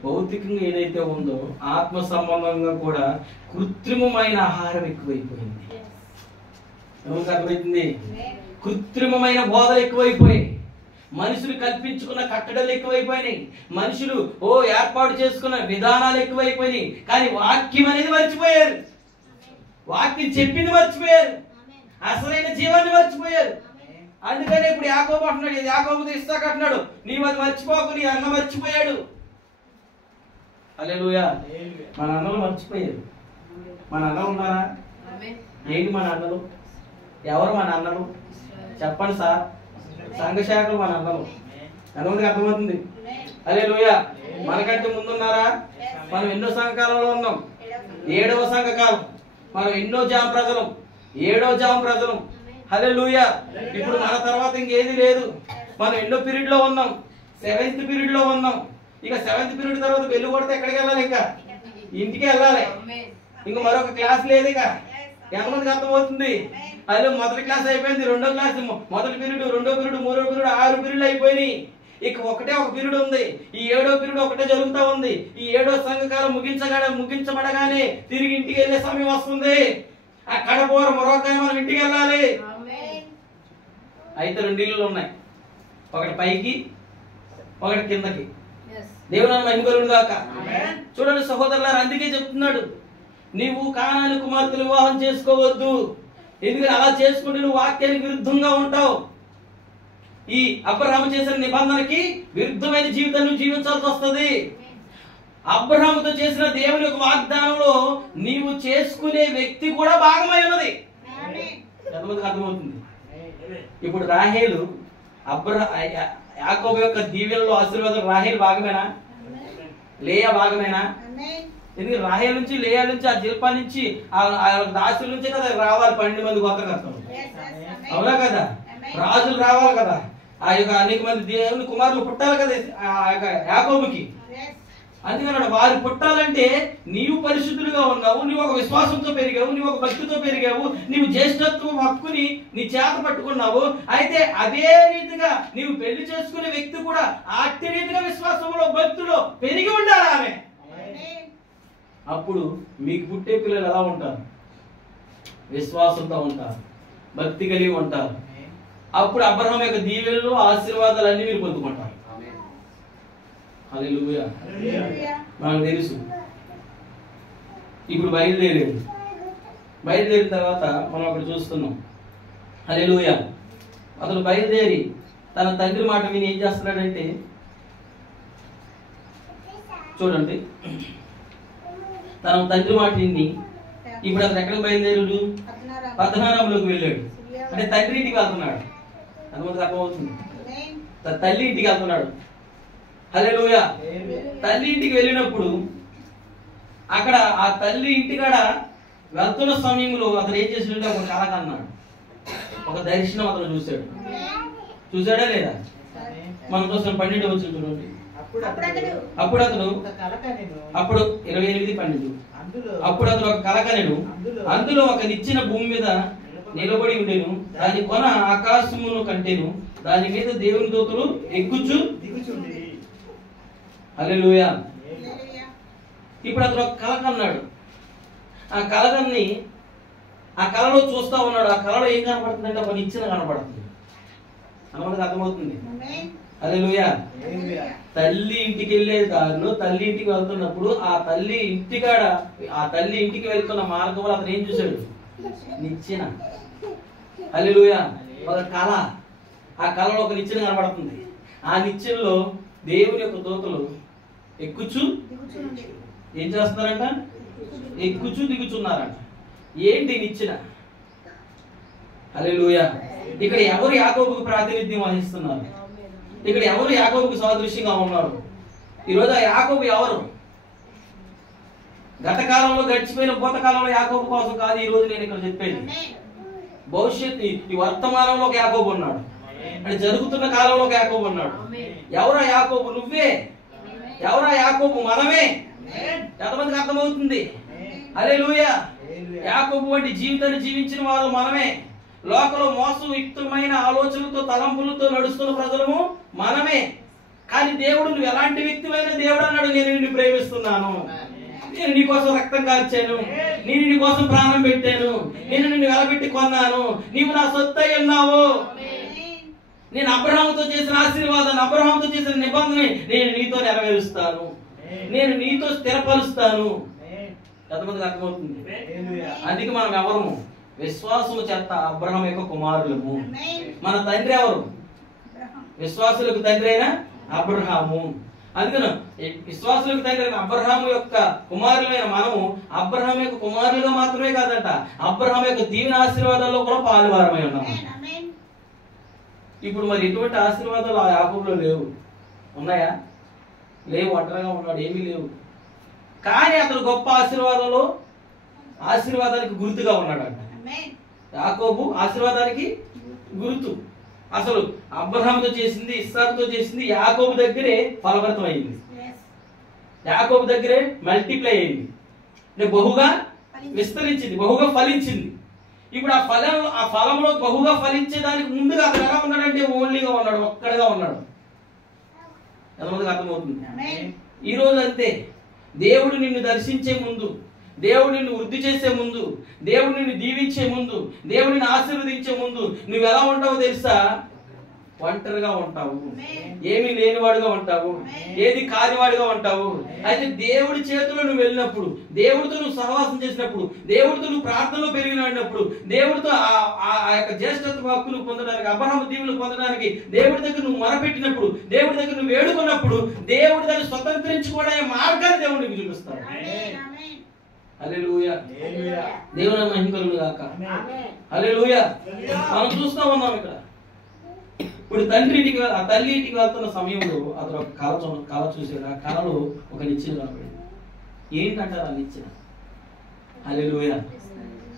భౌతికంగా ఏదైతే ఉందో ఆత్మ సంబంధంగా కూడా కృత్రిమమైన ఆహారం ఎక్కువైపోయింది. అర్థమవుతుంది? కృత్రిమమైన బోధలు ఎక్కువైపోయాయి. మనుషులు కల్పించుకున్న కట్టడలు ఎక్కువైపోయినాయి. మనుషులు ఏర్పాటు చేసుకున్న విధానాలు ఎక్కువైపోయినాయి. కానీ వాక్యం అనేది మర్చిపోయారు. వాక్యం చెప్పింది మర్చిపోయారు. అసలైన జీవాన్ని మర్చిపోయారు. అందుకనే ఇప్పుడు యాకోబు అంటున్నాడు, యాకోబుతో ఇస్సాకు అంటున్నాడు, నీవు అది మర్చిపోకు, నీ అన్న మర్చిపోయాడు. హల్లెలూయా. మన అన్నలు మర్చిపోయారు. మన అన్నలు ఉన్నారా? ఏంటి మన అన్నలు? ఎవరు మన అన్నలు? చెప్పండి సార్. సంఘ శాఖలు మన అన్నలు. ఎంతమందికి అర్థమవుతుంది? హల్లెలూయా. మనకంటే ముందున్నారా? మనం ఎన్నో సంఘకాలంలో ఉన్నాం. 7వ సంఘకాలం. మనం ఎన్నో జామ ప్రజలం. 7వ జామ ప్రజలం. హల్లెలూయా. ఇప్పుడు మన తర్వాత ఇంకేది లేదు. మనం ఎన్నో పీరియడ్ లో ఉన్నాం. 7th పీరియడ్ లో ఉన్నాం. ఇక 7th పీరియడ్ తర్వాత వెళ్ళి కొడితే ఎక్కడికి వెళ్ళాలి? ఇంకా ఇంటికి వెళ్ళాలి. ఇంక మరొక క్లాస్ లేదు. ఇక ఎంతమందికి అర్థమవుతుంది? అదే మొదటి క్లాస్ అయిపోయింది. 2వ క్లాస్, మొదటి పీరియడ్, 2వ పీరియడ్, 3వ పీరియడ్, 6 పీరియడ్లు అయిపోయినాయి. ఇక ఒకటే ఒక పీరియడ్ ఉంది. ఈ 7వ పీరియడ్ ఒకటే జరుగుతా ఉంది. ఈ 7వ సంఘకాలం ముగించబడగానే తిరిగి ఇంటికి వెళ్ళే సమయం వస్తుంది. అక్కడ పోరు మరొక మనం ఇంటికి వెళ్ళాలి. అయితే 2 ఇల్లులు ఉన్నాయి. ఒకటి పైకి, ఒకటి కిందకి. దేవుని మహిమ కలుగును గాక. చూడండి సహోదరులారా, అందుకే చెప్తున్నాడు, నీవు కానాని కుమార్తెలు వివాహం చేసుకోవద్దు. ఎందుకంటే అలా చేసుకుంటే నువ్వు వాక్యానికి విరుద్ధంగా ఉంటావు. ఈ అబ్రహాము చేసిన నిబంధనకి విరుద్ధమైన జీవితాన్ని జీవించాల్సి వస్తుంది. అబ్రహాముతో చేసిన దేవుని యొక్క వాగ్దానంలో నీవు చేసుకునే వ్యక్తి కూడా భాగమై ఉన్నది. ఎంతమందికి అర్థమవుతుంది? ఇప్పుడు రాహేలు యాకోబు యొక్క దీవెనలో ఆశీర్వాదం రాహేలు భాగమేనా? లేయా భాగమేనా? ఎందుకంటే రాహేలు నుంచి, లేయా నుంచి, ఆ జిల్పా నుంచి, ఆ దాసుల నుంచే కదా రావాలి 12 మంది గోత్రకర్తలు. అవునా కదా? రాజులు రావాలి కదా. ఆ యొక్క అనేక మంది దేవుని కుమారులు పుట్టాలి కదా ఆ యొక్క యాకోబుకి. అందుకన్నాడు వారు పుట్టాలంటే నీవు పరిశుద్ధులుగా ఉన్నావు, నీవు ఒక విశ్వాసంతో పెరిగావు, నీవు ఒక భక్తితో పెరిగావు, నీవు జ్యేష్ఠత్వం హక్కుని నీ చేత పట్టుకున్నావు. అయితే అదే రీతిగా నీవు పెళ్లి చేసుకునే వ్యక్తి కూడా అట్టి రీతిగా విశ్వాసంలో, భక్తిలో పెరిగి ఉండాలి ఆమె. అప్పుడు మీకు పుట్టే పిల్లలు ఎలా ఉంటారు? విశ్వాసంతో ఉంటారు, భక్తి కలిగి ఉంటారు. అప్పుడు అబ్రహాం యొక్క దీవెనలు, ఆశీర్వాదాలన్నీ మీరు పొందుకుంటారు. హల్లెలూయా. మనకు తెలుసు. ఇప్పుడు బయలుదేరిన తర్వాత మనం అక్కడ చూస్తున్నాం. హల్లెలూయా. అతను బయలుదేరి తన తండ్రి మాట విని ఏం చేస్తున్నాడంటే, చూడండి, తన తండ్రి మాట విని ఇప్పుడు అతను ఎక్కడికి బయలుదేరాడు? పద్మనాభంలోకి వెళ్ళాడు. అంటే తండ్రి ఇంటికి వెళ్తున్నాడు. అంతమందికి అర్థమవుతుంది. తల్లి ఇంటికి వెళ్తున్నాడు. హల్లెలూయా. తల్లి ఇంటికి వెళ్ళినప్పుడు అక్కడ ఆ తల్లి ఇంటికాడ వెళ్తున్న సమయంలో అతను ఏం చేసినట్టు ఒక కళ కన్నాడు. ఒక దర్శనం అతను చూసాడా లేదా? మనం చూసిన 12 వచ్చిన చూడండి. అప్పుడు అతను 28:12 అప్పుడు అతను ఒక కల కనెను. అందులో ఒక నిచ్చెన భూమి మీద నిలబడి ఉండేను. దాని కొన ఆకాశమును కంటేను. దాని మీద దేవుని దూతలు ఎక్కుచు దిగుచుండి. హల్లెలూయా. ఇప్పుడు అతను ఒక కల కన్నాడు. ఆ కలగన్ని ఆ కళలో చూస్తా ఉన్నాడు. ఆ కళలో ఏం కనపడుతుందంటే ఒక నిచ్చెన కనపడుతుంది. అన్నమాట అర్థమవుతుంది. హల్లెలూయా. తల్లి ఇంటికి వెళ్ళే దారిలో తల్లి ఇంటికి వెళ్తున్నప్పుడు ఆ తల్లి ఇంటికి వెళ్తున్న మార్గంలో అతను ఏం చూశాడు? నిచ్చెన. హల్లెలూయా. ఒక కళ. ఆ కళలో ఒక నిచ్చెన కనబడుతుంది. ఆ నిచ్చెనలో దేవుని యొక్క దూతలు ఎక్కుచు ఏం చేస్తున్నారంట? ఎక్కుచు దిగుచున్నారంట. ఏంటి నిచ్చెన? హల్లెలూయా. ఇక్కడ ఎవరు యాకోబుకు ప్రాతినిధ్యం వహిస్తున్నారు? ఇక్కడ ఎవరు యాకోబుకు సాదృశ్యంగా ఉన్నారు? ఈరోజు ఆ యాకోబు ఎవరు? గత కాలంలో గడిచిపోయిన భూతకాలంలో యాకోబు కోసం కాదు ఈ రోజు నేను ఇక్కడ చెప్పేది. భవిష్యత్తు ఈ వర్తమానంలో ఒక యాకోబు ఉన్నాడు. అంటే జరుగుతున్న కాలంలో ఒక యాకోబు ఉన్నాడు. ఎవరా యాకోబు? నువ్వే. ఎవరా యాకోబు? మనమే. ఎంతమందికి అర్థమవుతుంది? హల్లెలూయా. యాకోబు వంటి జీవితాన్ని జీవించిన వాళ్ళు మనమే. లోకంలో మోసయుక్తమైన ఆలోచనలతో, తలంపులతో నడుస్తున్న ప్రజలము మనమే. కానీ దేవుడు నువ్వు ఎలాంటి వ్యక్తివైనా దేవుడు అన్నాడు, నేను నిన్ను ప్రేమిస్తున్నాను, నేను నీ కోసం రక్తం కార్చాను, నేను నీ కోసం ప్రాణం పెట్టాను, నేను నిన్ను వెలబెట్టి కొన్నాను, నీవు నా సొత్తు అయి ఉన్నావు. నేను అబ్రహాముతో చేసిన ఆశీర్వాదాన్ని, అబ్రహాముతో చేసిన నిబంధన నేను నీతో నెరవేరుస్తాను, నేను నీతో స్థిరపరుస్తాను. ఎంతమందికి అర్థమవుతుంది? అందుకే మనం ఎవరము? విశ్వాసము చేత అబ్రహాం యొక్క కుమారులము. మన తండ్రి ఎవరు? విశ్వాసులకు తండ్రి అయిన అబ్రహాము. అందుకని విశ్వాసులకు తండ్రి అబ్రహాము యొక్క కుమారులైన మనము అబ్రహాం యొక్క కుమారులుగా మాత్రమే కాదంట, అబ్రహాం యొక్క దీవెన ఆశీర్వాదాల్లో కూడా పాలువారమై ఉన్నాం. ఇప్పుడు మరి ఎటువంటి ఆశీర్వాదాలు ఆ యాకోబులో లేవు, ఉన్నాయా? లేవు. ఒంటరిగా ఉన్నాడు, ఏమీ లేవు. కానీ అతను గొప్ప ఆశీర్వాదానికి గుర్తుగా ఉన్నాడంట. యాకోబు ఆశీర్వాదానికి గుర్తు. అసలు అబ్రహాంతో చేసింది, ఇస్సాకుతో చేసింది యాకోబు దగ్గరే ఫలభరితం అయింది, యాకోబు దగ్గరే మల్టిప్లై అయింది, అంటే బహుగా విస్తరించింది, బహుగా ఫలించింది. ఇప్పుడు ఆ ఫలంలో బహుగా ఫలించేదానికి ముందుగా అతను ఎలా ఉన్నాడంటే ఓన్లీగా ఉన్నాడు, ఒక్కడిగా ఉన్నాడు. ఎంతమందికి అర్థమవుతుంది? ఈ రోజు అంతే. దేవుడు నిన్ను దర్శించే ముందు, దేవుడు నిన్ను వృద్ధి చేసే ముందు, దేవుడు నిన్ను దీవించే ముందు, దేవుడిని ఆశీర్వదించే ముందు నువ్వు ఎలా ఉంటావో తెలుసా? ఒంటరిగా ఉంటావు, ఏమీ లేనివాడుగా ఉంటావు, ఏది కానివాడిగా ఉంటావు. అయితే దేవుడి చేతిలో నువ్వు వెళ్ళినప్పుడు, దేవుడితో నువ్వు సహవాసం చేసినప్పుడు, దేవుడితో నువ్వు ప్రార్థనలో పెరిగినప్పుడు, దేవుడితో ఆ యొక్క జ్యేష్ఠత్వ హక్కును పొందడానికి, అబ్రహాము దీవులు పొందడానికి దేవుడి దగ్గర నువ్వు మొరపెట్టినప్పుడు, దేవుడి దగ్గర నువ్వు వేడుకున్నప్పుడు, దేవుడి దాన్ని స్వతంత్రించుకోవడానికి మార్గాన్ని దేవుడు నీకు చూపిస్తాడు. హల్లెలూయా. దేవుని మహిమ కలుగును గాక. హల్లెలూయా. మనం చూస్తా ఉన్నాం ఇక్కడ. ఇప్పుడు తల్లి ఇంటికి వెళ్తున్న సమయంలో అతను ఒక కళ చూసాడు. ఆ కళలో ఒక నిచ్చెన కనపడింది. ఏంటంటారు ఆ నిచ్చెన? హల్లెలూయా.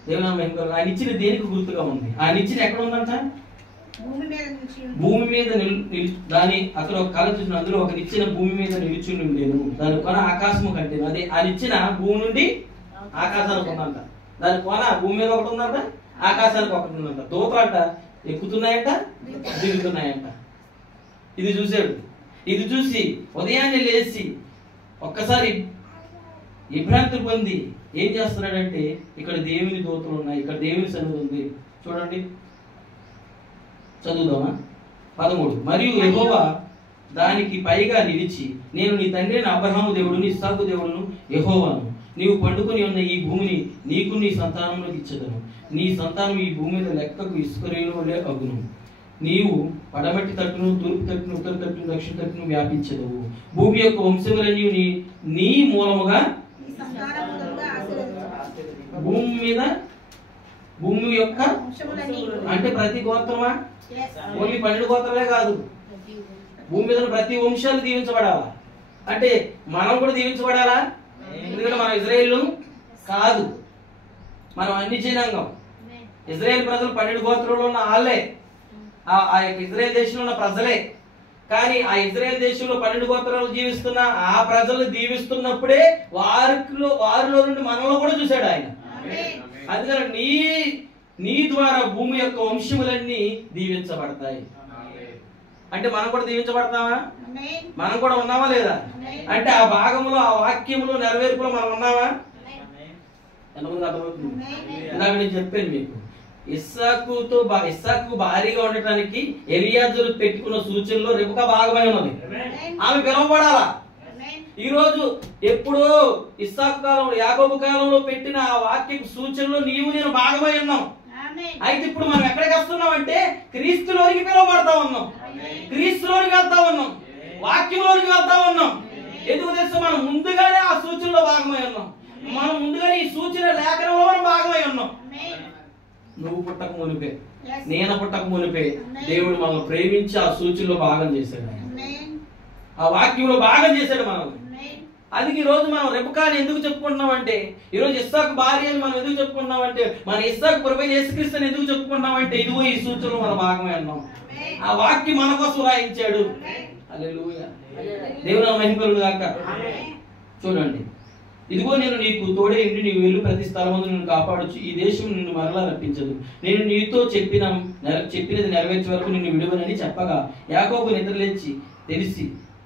దేవుని మహిమ కలుగును. ఆ నిచ్చెన దేనికి గుర్తుగా ఉంది? ఆ నిచ్చెన ఎక్కడ ఉందంట? భూమి మీద దాని అక్కడ ఒక కళ చూసిన, అందులో ఒక నిచ్చెన భూమి మీద నిలుచుని ఉండేను, దాని కొన ఆకాశము కంటే. అదే ఆ నిచ్చెన భూమి నుండి ఆకాశానికి ఉందంట. దాని కొన భూమి మీద ఒకటి ఉందంట, ఆకాశానికి ఒకటి ఉందంట. దూతలంట ఎక్కుతున్నాయంట, దిగుతున్నాయంట. ఇది చూశాడు. ఇది చూసి ఉదయాన్నే లేచి ఒక్కసారి విభ్రాంతి పొంది ఏం చేస్తున్నాడంటే, ఇక్కడ దేవుని దూతలు ఉన్నాయి, ఇక్కడ దేవుని సన్నిధి ఉంది. చూడండి, చదువుదామా? 13. మరియు యెహోవా దానికి పైగా నిలిచి, నేను నీ తండ్రి అబ్రహాము దేవుడును, ఇస్సాకు దేవుడును యెహోవాను. నీవు పండుకొని ఉన్న ఈ భూమిని నీకు నీ సంతానంలోకి ఇచ్చేదను. నీ సంతానం ఈ భూమి మీద లెక్కకు ఇసుకరేణువులే అగును. నీవు పడమటి తట్టును, తూర్పు తట్టును, ఉత్తర తట్టును, దక్షిణ తట్టును వ్యాపించదవు. భూమి యొక్క వంశములన్నీ నీ మూలముగా, భూమి యొక్క అంటే ప్రతి గోత్రమా? ఓన్లీ 12 గోత్రాలే కాదు, భూమి మీద ప్రతి వంశాలు దీవించబడాలా. అంటే మనం కూడా దీవించబడాలా? ఎందుకంటే మనం ఇజ్రాయేలు కాదు, మనం అన్ని జనాంగం. ఇజ్రాయేల్ ప్రజలు 12 గోత్రంలో ఉన్న వాళ్ళే, ఆ యొక్క ఇజ్రాయేల్ దేశంలో ఉన్న ప్రజలే. కానీ ఆ ఇజ్రాయేల్ దేశంలో 12 గోత్రాలు జీవిస్తున్న ఆ ప్రజలు దీవిస్తున్నప్పుడే వారిలో నుండి మనలో కూడా చూశాడు ఆయన. అందుకని నీ ద్వారా భూమి యొక్క వంశములన్నీ దీవించబడతాయి. అంటే మనం కూడా దీవించబడతామా? మనం కూడా ఉన్నామా లేదా? అంటే ఆ భాగంలో, ఆ వాక్యములో, నెరవేర్పులో మనం ఉన్నామా? ఎంతమంది అర్థమవుతుంది? ఇలాగ నేను చెప్పాను మీకు. ఇస్సాకు భారీగా ఉండటానికి ఎలియాజరు పెట్టుకున్న సూచనలో రెబెకా భాగమై ఉన్నది. ఆమె పిలువబడాలా. ఈ రోజు ఎప్పుడో ఇస్సాకు కాలంలో, యాకోబు కాలంలో పెట్టిన ఆ వాక్యపు సూచనలో నీవు నేను భాగమై ఉన్నాం. అయితే ఇప్పుడు మనం ఎక్కడికి వస్తున్నాం అంటే క్రీస్తులోనికి పిలువబడతా ఉన్నాం, క్రీస్తులోనికి వెళ్తా ఉన్నాం, వాక్యంలోనికి వెళ్తా ఉన్నాం. ఎందుకు తెలుసు? మనం ముందుగానే ఆ సూచనలో భాగమై ఉన్నాం, మనం ముందుగానే ఈ సూచన లేఖనంలో మనం భాగమై ఉన్నాం. నువ్వు పుట్టక మునిపే, నేను పుట్టక మునిపే దేవుడు మనల్ని ప్రేమించి ఆ సూచనలో భాగం చేశాడు, ఆ వాక్యంలో భాగం చేశాడు మనల్ని. అందుకే ఈ రోజు మనం రెబెకాని ఎందుకు చెప్పుకుంటున్నాం అంటే, ఈ రోజు ఇస్సాకు భార్య అని మనం ఎందుకు చెప్పుకుంటున్నాం అంటే, మన ఇస్సాకు ప్రభువైన యేసుక్రీస్తుని ఎందుకు చెప్పుకుంటున్నాం అంటే, ఇదిగో ఈ సూచనలో మన భాగమే అన్నాం. ఆ వాక్యం మన కోసం రాయించాడు. హల్లెలూయా. దేవుని మహిమ కలుగును గాక. చూడండి, ఇదిగో నేను నీకు తోడే ఉండి నీవు వెళ్ళు ప్రతి స్థలమందు నిన్ను కాపాడొచ్చు, ఈ దేశం నిన్ను మరలా రప్పించదు, నేను నీతో చెప్పినది నెరవేర్చే వరకు నిన్ను విడువనని చెప్పగా యాకోబు నిద్రలేచి తెలిసి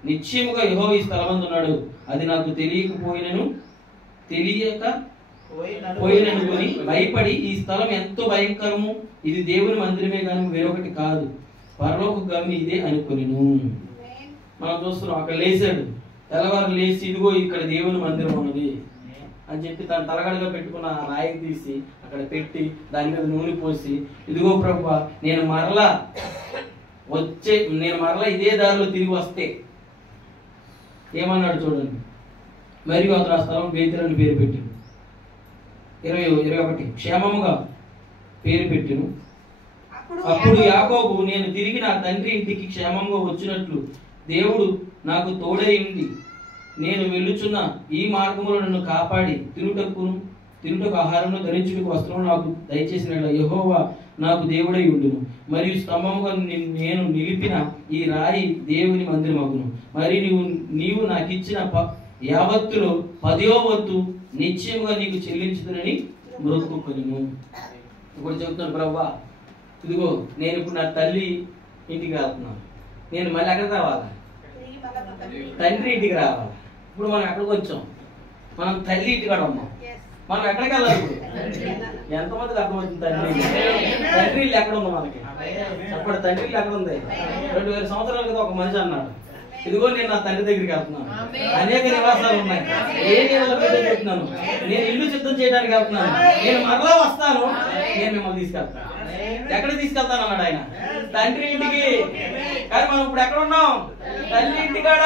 నిశ్చయముగా యెహోవా ఈ స్థలమందు ఉన్నాడు, అది నాకు తెలియకపోయిననుకొని భయపడి, ఈ స్థలం ఎంతో భయంకరము, ఇది దేవుని మందిరమే కానీ వేరొకటి కాదు, పరలోక గమ్యం ఇదే అనుకొనిను. మనం చూస్తున్నాం, అక్కడ లేచాడు, తెల్లవారు లేచి ఇదిగో ఇక్కడ దేవుని మందిరం ఉన్నది అని చెప్పి తను తలగడగా పెట్టుకున్న ఆ రాయిని తీసి అక్కడ పెట్టి దాని మీద నూనె పోసి, ఇదిగో ప్రభువా నేను మరలా ఇదే దారిలో తిరిగి వస్తే ఏమన్నాడు చూడండి. మరియు అతను ఆ స్థలం బేతేలు అని పేరు పెట్టాను. 21 క్షేమముగా పేరు పెట్టెను. అప్పుడు యాకోబు, నేను తిరిగి నా తండ్రి ఇంటికి క్షేమంగా వచ్చినట్లు దేవుడు నాకు తోడై ఉంది. నేను వెళ్ళుచున్న ఈ మార్గములో నన్ను కాపాడి తినుటకు ఆహారమును ధరించుటకు వస్త్రము నాకు దయచేసిన యెహోవా నాకు దేవుడై ఉండును. మరియు స్తంభముగా నేను నిలిపిన ఈ రాయి దేవుని మందిరమగును. మరి నీవు నాకు ఇచ్చిన యావత్తులో 10వ వంతు నిశ్చయముగా నీకు చెల్లించుదునని మొక్కుకొనుము. ఇప్పుడు చెప్తున్నాను, ప్రభువా ఇదిగో నేను ఇప్పుడు నా తల్లి ఇంటికి వెళ్తున్నాను. నేను మళ్ళీ ఎక్కడికి రావాలా? తండ్రి ఇంటికి రావాలి. ఇప్పుడు మనం ఎక్కడికి వచ్చాం? మనం తల్లి ఇంటికి ఉన్నాం. మనం ఎక్కడికి వెళ్ళాలి? ఇప్పుడు ఎంతమందికి అర్థమవుతుంది? తండ్రి ఇల్లు ఎక్కడ ఉంది మనకి? చెప్పండి, తండ్రి ఇల్లు ఎక్కడ ఉంది? 2000 సంవత్సరాల క్రితం ఒక మనిషి అన్నాడు, ఇదిగో నేను నా తండ్రి దగ్గరికి వెళ్తున్నాను. అనేక నివాసాలు ఉన్నాయి. ఏ నివాసాలు చెప్తున్నాను? నేను ఇల్లు సిద్ధం చేయడానికి వెళ్తున్నాను. నేను మరలా వస్తాను, నేను మిమ్మల్ని తీసుకెళ్తాను. ఎక్కడ తీసుకెళ్తాను అన్నాడు ఆయన? తండ్రి ఇంటికి. కానీ మనం ఇప్పుడు ఎక్కడ ఉన్నాం? తల్లి ఇంటికాడ.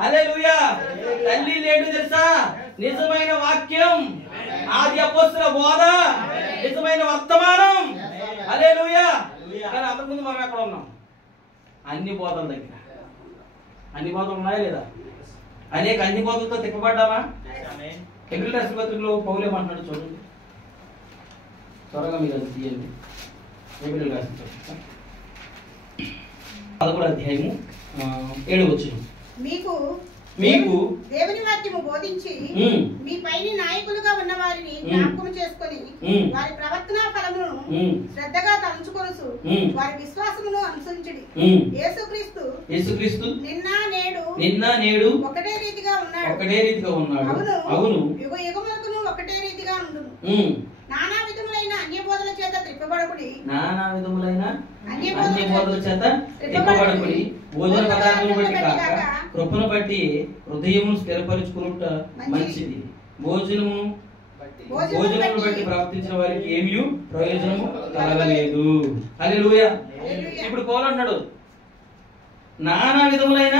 హల్లెలూయా. తల్లి లేడు తెలుసా? నిజమైన వాక్యం, ఆది అపోస్తలుల బోధ, నిజమైన వర్తమానం. హల్లెలూయా. కానీ అంతకుముందు మనం ఎక్కడ ఉన్నాం? అన్ని బోధల దగ్గర. అన్ని బోధలు ఉన్నాయా లేదా? అనేక అన్ని బోధలతో తిప్పబడ్డామా? హెబ్రీ రాసిన పత్రికలో పౌలు ఏమంటున్నాడు చూడండి, త్వరగా మీరు అది తీయండి. హెబ్రీ రాసిన పత్రిక 11వ అధ్యాయము 7వ వచనం. మీకు దేవుని వాక్యము బోధించి మీ పైన నాయకులుగా ఉన్న వారిని జ్ఞాపకం చేసుకొని వారి ప్రవర్తనా ఫలమును శ్రద్ధగా తలంచుకొనుచు వారి విశ్వాసమును అనుసరించుడి. యేసుక్రీస్తు నిన్న నేడు ఒకటే రీతిగా ఉన్నాడు. అవును, యుగ యుగములకును ఒకటే రీతిగా ఉండును. నానా విధములైన అన్య బోధల చేత త్రిప్పబడకుడి. భోజన పదార్థమును బట్టి కాక కృపను బట్టి హృదయమును స్థిరపరచుకునుట మంచిది. భోజనమును బట్టి ప్రవర్తించిన వారికి ఏమీ ప్రయోజనము కలగలేదు. హల్లెలూయా. ఇప్పుడు పౌలు అన్నాడు, నానా విధములైన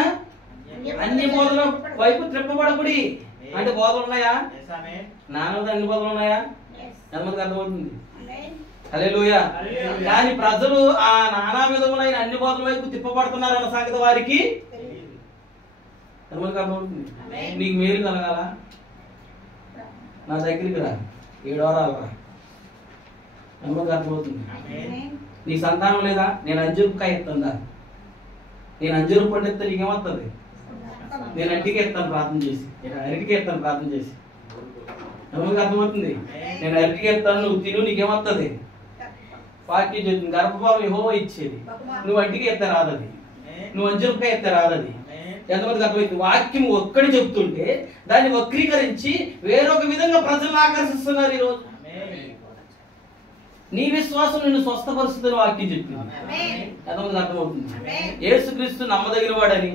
అన్ని బోధల వైపు త్రిప్పబడకుడి. అంటే బోధలు ఉన్నాయా? నానా అన్ని బోధలు ఉన్నాయా? ఎంతమందికి అర్థమవుతుంది? హల్లెలూయా. కానీ ప్రజలు ఆ నానా విధములైన అన్ని బోధల వైపు తిప్పబడుతున్నారు అన్న సంగతి వారికి ఎంతమందికి అర్థమవుతుంది? నీకు మేలు కలగాల, నా దగ్గరికి రా, 7 వారాలు రా. ఎంతమందికి అర్థమవుతుంది? నీకు సంతానం లేదా? నేను అంజూరుకాయ ఎత్తుందా? నేను అంజూరు పండు ఎత్తే నీకేమవుతుంది? నేను అరటికి ఎత్తాను ప్రార్థన చేసి. ఎంతమందికి అర్థమవుతుంది? నేను అరటికి ఎత్తాను, నువ్వు తిను, నీకేమవుతుంది? వాక్యం చెప్తుంది, గర్భఫలం యెహోవా ఇచ్చేది. నువ్వు అంటికి ఎత్తే రాదది, నువ్వు అంజూరుకాయ ఎత్తే రాదది. ఎంతమందికి అర్థమైంది? వాక్యం ఒక్కడి చెప్తుంటే దాన్ని వక్రీకరించి వేరొక విధంగా ప్రజలను ఆకర్షిస్తున్నారు ఈరోజు. నీ విశ్వాసం నిన్ను స్వస్థపరుస్తుందని వాక్యం చెప్తుంది. ఎంతమందికి అర్థమవుతుంది? యేసుక్రీస్తు నమ్మదగిన వాడని,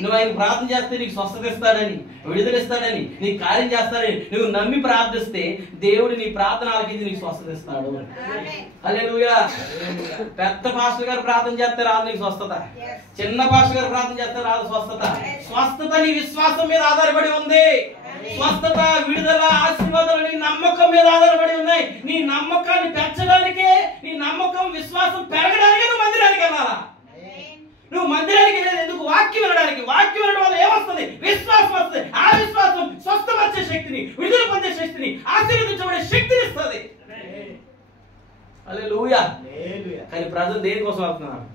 నువ్వు ఆయన ప్రార్థన చేస్తే నీకు స్వస్థత ఇస్తాడని, విడుదల ఇస్తాడని, నీకు కార్యం చేస్తాడని నువ్వు నమ్మి ప్రార్థిస్తే దేవుడు నీ ప్రార్థన ఆలకించి నీకు స్వస్థత ఇస్తాడు. హల్లెలూయా. పెద్ద పాస్టర్ గారు ప్రార్థన చేస్తే రాదు నీకు స్వస్థత. చిన్న పాస్టర్ గారు ప్రార్థన చేస్తే రాదు స్వస్థత. స్వస్థత నీ విశ్వాసం మీద ఆధారపడి ఉంది. స్వస్థత, విడుదల, ఆశీర్వాదాలు నీ నమ్మకం మీద ఆధారపడి ఉన్నాయి. నీ నమ్మకాన్ని పెంచడానికే, నీ నమ్మకం విశ్వాసం పెరగడానికే నువ్వు మందిరానికి వెళ్ళాలా? నువ్వు మందిరానికి వెళ్ళేది ఎందుకు? వాక్యం వినడానికి. వాక్యం వినడం వల్ల ఏమొస్తుంది? విశ్వాసం వస్తుంది. ఆ విశ్వాసం స్వస్థపరిచే శక్తిని, విడుదల పొందే శక్తిని, ఆశీర్వదించబడే శక్తిని ఇస్తుంది. హల్లెలూయా. కానీ ప్రజలు దేనికోసం వెళ్తున్నారు?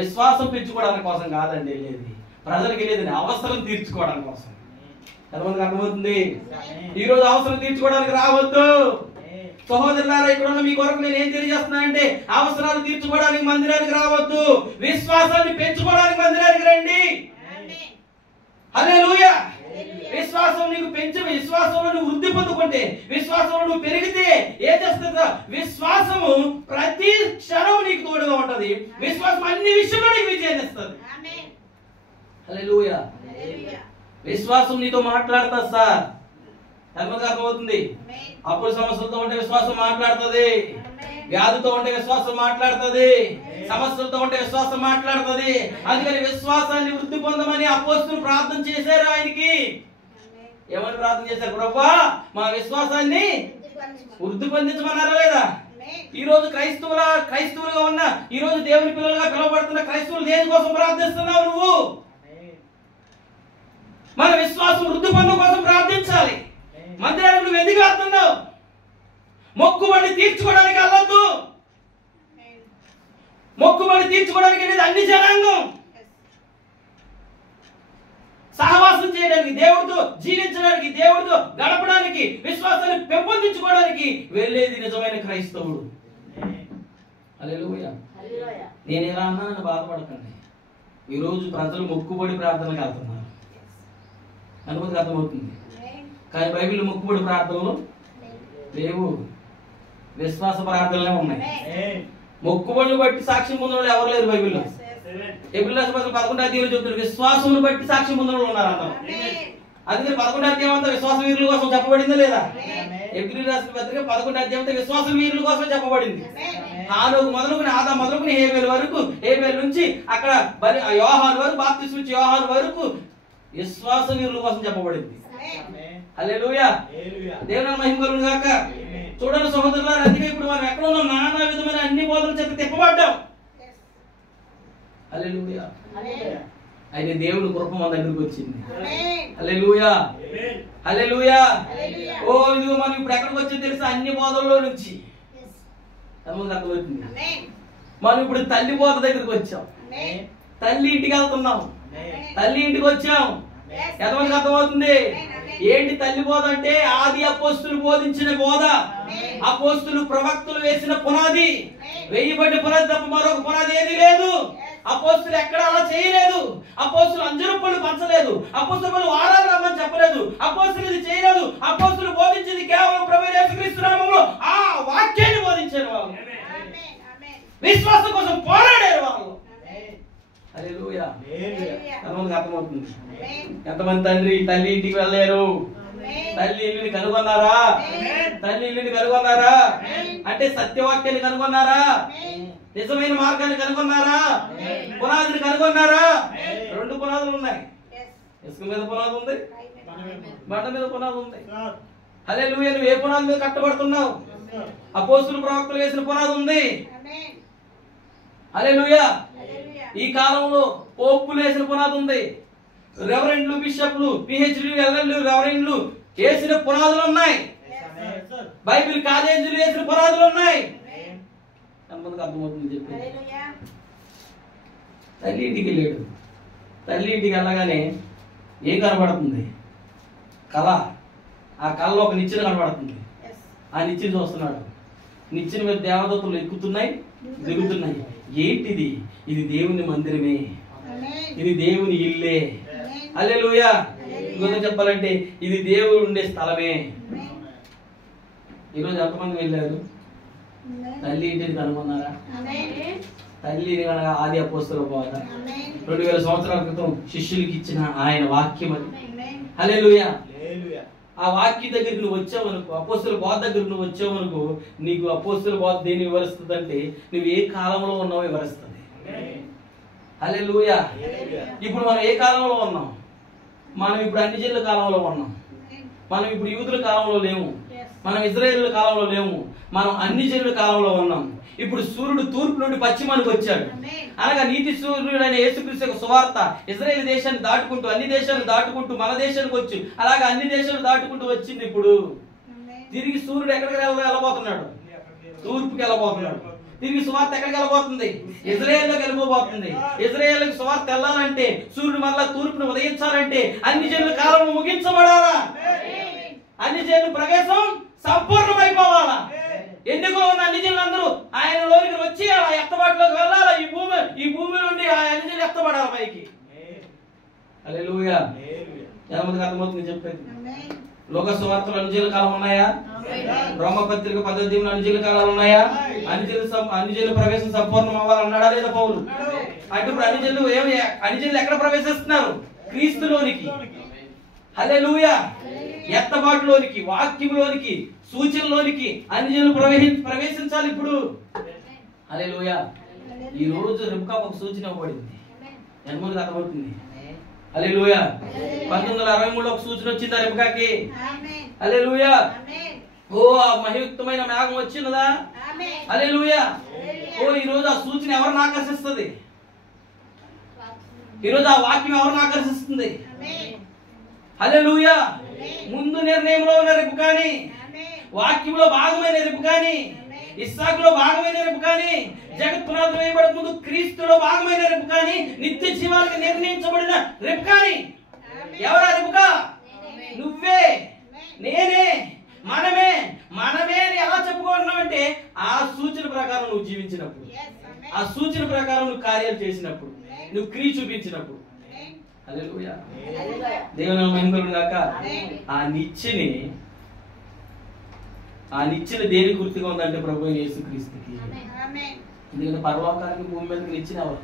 విశ్వాసం పెంచుకోవడానికి కోసం కాదండి వెళ్ళేది. ప్రజలకు వెళ్ళేది అవసరం తీర్చుకోవడానికి కోసం. ఎంతమందికి అర్థమవుతుంది? ఈ రోజు అవసరం తీర్చుకోవడానికి రావద్దు. సహోదరులారా, ఇక్కడ ఉన్న మీ కొరకు నేను ఏం తెలియజేస్తున్నా అంటే, అవసరాలు తీర్చుకోవడానికి మందిరానికి రావద్దు, విశ్వాసాన్ని పెంచుకోవడానికి మందిరానికి రండి. హల్లెలూయా. విశ్వాసం నీకు పెంచి, విశ్వాసంలో నువ్వు వృద్ధి పొందుకుంటే, విశ్వాసంలో నువ్వు పెరిగితే ఏం చేస్తుందా? విశ్వాసము ప్రతి క్షణం నీకు తోడుగా ఉంటది. విశ్వాసం అన్ని విషయంలో నీకు విజయాన్ని ఇస్తుంది. హల్లెలూయా. విశ్వాసం నీతో మాట్లాడతా సార్. ఎంతమందికి అర్థమవుతుంది? అప్పుడు సమస్యలతో ఉంటే విశ్వాసం మాట్లాడుతుంది. వ్యాధితో ఉంటే విశ్వాసం మాట్లాడుతుంది, సమస్యలతో ఉంటే విశ్వాసం మాట్లాడుతుంది. అందుకని విశ్వాసాన్ని వృద్ధి పొందమని అపోస్తులు ప్రార్థన చేశారు. ఆయనకి ఏమని ప్రార్థన చేశారు? ప్రభువా మా విశ్వాసాన్ని వృద్ధి పొందించమన్నారా లేదా? ఈ రోజు క్రైస్తవులుగా ఉన్న, ఈ రోజు దేవుని పిల్లలుగా పిలువబడుతున్న క్రైస్తవులు దేనికోసం ప్రార్థిస్తున్నావు? నువ్వు మన విశ్వాసం వృద్ధి పొందడం కోసం ప్రార్థించాలి. మందిరానికి నువ్వు ఎందుకు వెళ్తున్నావు? మొక్కుబడి తీర్చుకోవడానికి వెళ్ళొద్దు. మొక్కుబడి తీర్చుకోవడానికి అనేది అన్ని జనాంగం. సహవాసం చేయడానికి, దేవుడితో జీవించడానికి, దేవుడితో గడపడానికి, విశ్వాసాన్ని పెంపొందించుకోవడానికి వెళ్ళేది నిజమైన క్రైస్తవుడు. హల్లెలూయా. నేను ఎలా అన్నానని బాధపడకండి. ఈరోజు ప్రజలు మొక్కుబడి ప్రార్థనకు వెళ్తున్నారు, అనుమతికి అర్థమవుతుంది. కానీ బైబిల్ మొక్కుబడి ప్రార్థనలు లేవు, విశ్వాస ప్రార్థనలే ఉన్నాయి. మొక్కుబడిని బట్టి సాక్ష్యం పొందిన వాళ్ళు ఎవరు లేరు బైబిల్లో. ఏప్రిల్ 11వ అధ్యాయంలో చెప్తున్నారు విశ్వాసమును బట్టి సాక్ష్యం పొందిన వాళ్ళు ఉన్నారు అందరూ. అందుకని 11వ అధ్యాయం అంతా విశ్వాస వీరుల కోసం చెప్పబడిందా లేదా? ఏప్రిల్ రాసిన పత్రిక 11వ అధ్యాయం అంతా విశ్వాస వీరుల కోసం చెప్పబడింది. హానోకు మొదలుకుని, ఆదాము మొదలుకుని, హేబెలు వరకు, హేబెలు నుంచి అక్కడ యోహాను వరకు, బాప్తిస్మం ఇచ్చే యోహాను వరకు విశ్వాస వీరుల కోసం చెప్పబడింది. హల్లెలూయా. దేవుని మహిమ కలుగును గాక. చూడండి సహోదరులారా, అందుకే ఇప్పుడు మనం ఎక్కడ ఉన్నాం? నానా విధమైన అన్ని బోధన చేత తిప్పబడ్డాం. హల్లెలూయా. అయితే దేవుని కృప మన దగ్గరికి వచ్చింది. హల్లెలూయా, హల్లెలూయా. ఓ ఇదిగో మనం ఇప్పుడు ఎక్కడికి వచ్చింది తెలుసా? అన్ని బోధల్లో నుంచి అర్థమవుతుంది. మనం ఇప్పుడు తల్లి బోధ దగ్గరికి వచ్చాం. తల్లి ఇంటికి వెళ్తున్నాం, తల్లి ఇంటికి వచ్చాం. ఎంతమందికి అర్థమవుతుంది? ఏంటి తల్లి బోధ అంటే? ఆది అపోస్తులు బోధించిన బోధ, అపోస్తులు ప్రవక్తలు వేసిన పునాది, వేయబడిన పునాది తప్ప మరొక పునాది ఏది లేదు. అపోస్తులు ఎక్కడ అలా చేయలేదు. అపోస్తులు అంజరు పళ్ళు పంచలేదు. అపోస్తులు వారాలు రమ్మని చెప్పలేదు. అపోస్తులు ఇది చేయలేదు. అపోస్తులు బోధించింది కేవలం ప్రభువైన యేసుక్రీస్తు నామములో ఆ వాక్యాన్ని బోధించారు. వాళ్ళు విశ్వాసం కోసం పోరాడారు. వాళ్ళు హల్లెలూయా. ఎంతమందికి అర్థమవుతుంది? ఎంతమంది తల్లి ఇంటికి వెళ్ళారు? తల్లి ఇల్లుని కనుగొన్నారా? తల్లి ఇల్లుని కనుగొన్నారా? అంటే సత్యవాక్యాన్ని కనుగొన్నారా? నిజమైన మార్గాన్ని కనుగొన్నారా? పునాదిని కనుగొన్నారా? రెండు పునాదులు ఉన్నాయి. ఇసుక మీద పునాది ఉంది, బండ మీద పునాది ఉంది. హల్లెలూయా. నువ్వు ఏ పునాది మీద కట్టబడుతున్నావు? అపోస్తులు ప్రవక్తలు వేసిన పునాది ఉంది. హల్లెలూయా. ఈ కాలంలో పోపులు వేసిన పునాది ఉంది. రెవరెండ్లు, బిషప్లు, పిహెచ్డీలు, ఎల్ఎల్లు, రెవరెండ్లు వేసిన పునాదులు ఉన్నాయి. బైబిల్ కాలేజీలు వేసిన పునాదులు ఉన్నాయి. ఎంతమందికి అర్థమవుతుంది చెప్పి? తల్లి ఇంటికి వెళ్ళాడు. తల్లి ఇంటికి వెళ్ళగానే ఏం కనబడుతుంది? కళ. ఆ కళలో ఒక నిచ్చెన కనబడుతుంది. ఆ నిచ్చెన చూస్తున్నాడు. నిచ్చెన మీద దేవదూతలు ఎక్కుతున్నాయి, దిగుతున్నాయి. ఏంటిది? ఇది దేవుని మందిరమే, ఇది దేవుని ఇల్లే. హల్లెలూయా. ఇంకొక చెప్పాలంటే ఇది దేవుడు ఉండే స్థలమే. ఈరోజు ఎంతమంది వెళ్ళారు? తల్లి ఇంటిని కనుగొన్నారా? తల్లిని కనుక ఆది అపోస్తుల బోధ 2000 సంవత్సరాల క్రితం శిష్యులకి ఇచ్చిన ఆయన వాక్యం అది. హల్లెలూయా. ఆ వాక్యం దగ్గరికి నువ్వు వచ్చావు అనుకో, అపోస్తుల బోధ దగ్గరికి నువ్వు వచ్చావు అనుకో, నీకు అపోస్తుల బోధ దేన్ని వివరిస్తుంది అంటే నువ్వు ఏ కాలంలో ఉన్నావో వివరిస్తుంది. హల్లెలూయా. ఇప్పుడు మనం ఏ కాలంలో ఉన్నాం? మనం ఇప్పుడు అన్ని జిల్లా కాలంలో ఉన్నాం. మనం ఇప్పుడు యూదుల కాలంలో లేము, మనం ఇజ్రాయేలుల కాలంలో లేము, మనం అన్ని జిల్లా కాలంలో ఉన్నాం. ఇప్పుడు సూర్యుడు తూర్పు నుండి పశ్చిమానికి వచ్చాడు. అనగా నీతి సూర్యుడు అనే యేసుక్రీస్తు యొక్క సువార్త ఇజ్రాయేల్ దేశాన్ని దాటుకుంటూ, అన్ని దేశాలను దాటుకుంటూ మన దేశానికి వచ్చి, అలాగే అన్ని దేశాలు దాటుకుంటూ వచ్చింది. ఇప్పుడు తిరిగి సూర్యుడు ఎక్కడికి వెళ్ళబోతున్నాడు? తూర్పుకి వెళ్ళబోతున్నాడు. తిరిగి సువార్త ఎక్కడికి వెళ్ళబోతుంది? ఇజ్రాయేల్లోకి వెళ్ళిపోబోతుంది. ఇజ్రాయేల్కి సువార్త వెళ్ళాలంటే, సూర్యుడు మళ్ళా తూర్పును ఉదయించాలంటే అన్ని జనుల కాలం ముగించబడాలా? అన్ని జనుల ప్రవేశం సంపూర్ణమైపోవాలా? ఎన్నికలో ఉన్న అన్ని జనులందరూ ఆయన లోనికి వచ్చి ఆ ఎత్తబాటులోకి వెళ్ళాలా? ఈ భూమి నుండి ఆ అన్ని జనులు ఎత్తబడాలి పైకి. హల్లెలూయా. ఎంతమందికి అర్థమవుతుంది చెప్పేది? లోక సువార్తలు అన్ని జనుల కాలం ఉన్నాయా? రోమపత్రిక 10వ అధ్యాయంలో అన్ని జనుల కాలాలు ఉన్నాయా? అన్ని జనుల ప్రవేశం సంపూర్ణం అవ్వాలన్నాడా లేదా పౌలు? అంటే ఇప్పుడు అన్ని జనులు ఎక్కడ ప్రవేశిస్తున్నారు? క్రీస్తులోనికి. హల్లెలూయా. ఎత్తబాటులోనికి, వాక్యంలోనికి, సూచనలోనికి అన్యజనులు ప్రవేశించాలి ఇప్పుడు. హల్లెలూయా. ఈ రోజు రిబ్కా ఒక సూచన ఇవ్వబడింది. ఎంతమందికి అర్థమవుతుంది? హల్లెలూయా. 1963లో ఒక సూచన వచ్చిందా రిబ్కాకి? హల్లెలూయా. ఓ ఆ మహియుక్తమైన మేఘం వచ్చినదా? హల్లెలూయా. ఓ ఈ రోజు ఆ సూచన ఎవరిని ఆకర్షిస్తుంది? ఈరోజు ఆ వాక్యం ఎవరిని ఆకర్షిస్తుంది? హల్లెలూయా. ముందు నిర్ణయంలో ఉన్న రిబ్కాని, వాక్యంలో భాగమైన రిబ్కాని, ఇస్సాకులో భాగమైన రిబ్కాని, జగత్ పునాదులు వేయబడక ముందు క్రీస్తులో భాగమైన రిబ్కాని, నిత్య జీవానికి నిర్ణయించబడిన రిబ్కాని. ఎవరా రిబ్కా? నువ్వే, నేనే, మనమే అని ఎలా చెప్పుకుంటున్నావంటే ఆ సూచన ప్రకారం నువ్వు జీవించినప్పుడు, ఆ సూచన ప్రకారం నువ్వు కార్యాలు చేసినప్పుడు, నువ్వు క్రియ చూపించినప్పుడు. హల్లెలూయా. దేవుని మహిమ గాక. ఆ నిచ్చెన దేని గుర్తుగా ఉందంటే ప్రభు యేసుక్రీస్తుకి. ఎందుకంటే పరలోకానికి భూమి మీదకి నిచ్చెన ఎవరు?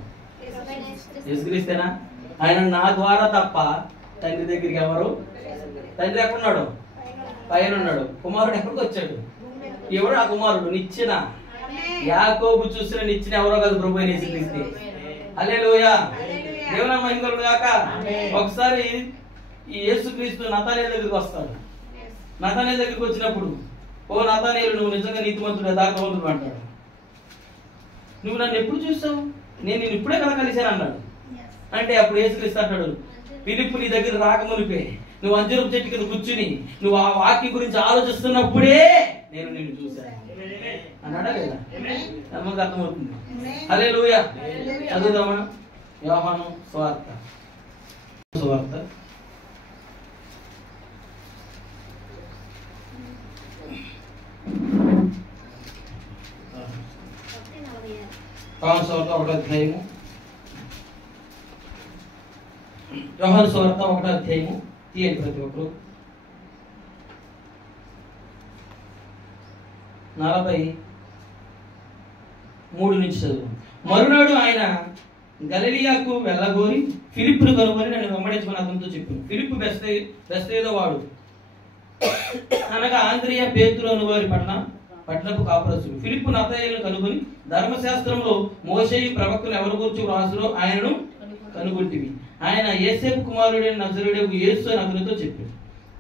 యేసుక్రీస్తేనా? ఆయన నా ద్వారా తప్ప తండ్రి దగ్గరికి ఎవరు? తండ్రి ఎక్కడున్నాడు? పైన ఉన్నాడు. కుమారుడు ఎక్కడికి వచ్చాడు? ఎవడు ఆ కుమారుడు? నిచ్చెన. యాకోబు చూసిన నిచ్చెన ఎవరో కాదు, ప్రభు యేసుక్రీస్తే. హల్లెలూయా. దేవుని మహిమ గాక. ఒకసారి ఈ యేసుక్రీస్తు నతానేలు దగ్గరికి వస్తాడు. నతానేలు దగ్గరికి వచ్చినప్పుడు, ఓ నతానేలు, నువ్వు నిజంగా నీతిమంతుడు యథార్థవంతుడు అంటాడు. నువ్వు నన్ను ఎప్పుడు చూసావు? నేను నిన్ను ఇప్పుడే కదా కలిశాను అన్నాడు. అంటే అప్పుడు యేసుక్రీస్తు అంటాడు, ఫిలిప్పు నీ దగ్గర రాకమునిపే నువ్వు అంజూరపు చెట్టు కింద కూర్చుని నువ్వు ఆ వాక్యం గురించి ఆలోచిస్తున్నప్పుడే నేను నిన్ను చూశాను అన్నాడా లేదా? నమ్మకం అర్థమవుతుంది. హల్లెలూయా. చదువుదామా? యోహాను సువార్త. యోహాను సువార్త 1వ అధ్యాయము తీయండి ప్రతి ఒక్కరు. 43 నుంచి చదువు. మరునాడు ఆయన గలిలియాకు వెళ్ళగోరి ఫిలిప్పును కనుగొని నన్ను వెంబడించుకుని అతనితో చెప్పాను. ఫిలిప్పు బెత్సయిదా వాడు, అనగా ఆంద్రియ, పేతురు అను వారి పట్టణపు కాపురస్తుడు. ఫిలిప్పు నతనయేలును కనుగొని ధర్మశాస్త్రంలో మోషేయు ప్రవక్తలు ఎవరి గురించి రాసురో ఆయనను కనుగొంటివి. ఆయన యోసేపు కుమారుడైన నజరేయుడగు యేసు అని అతనితో చెప్పాడు.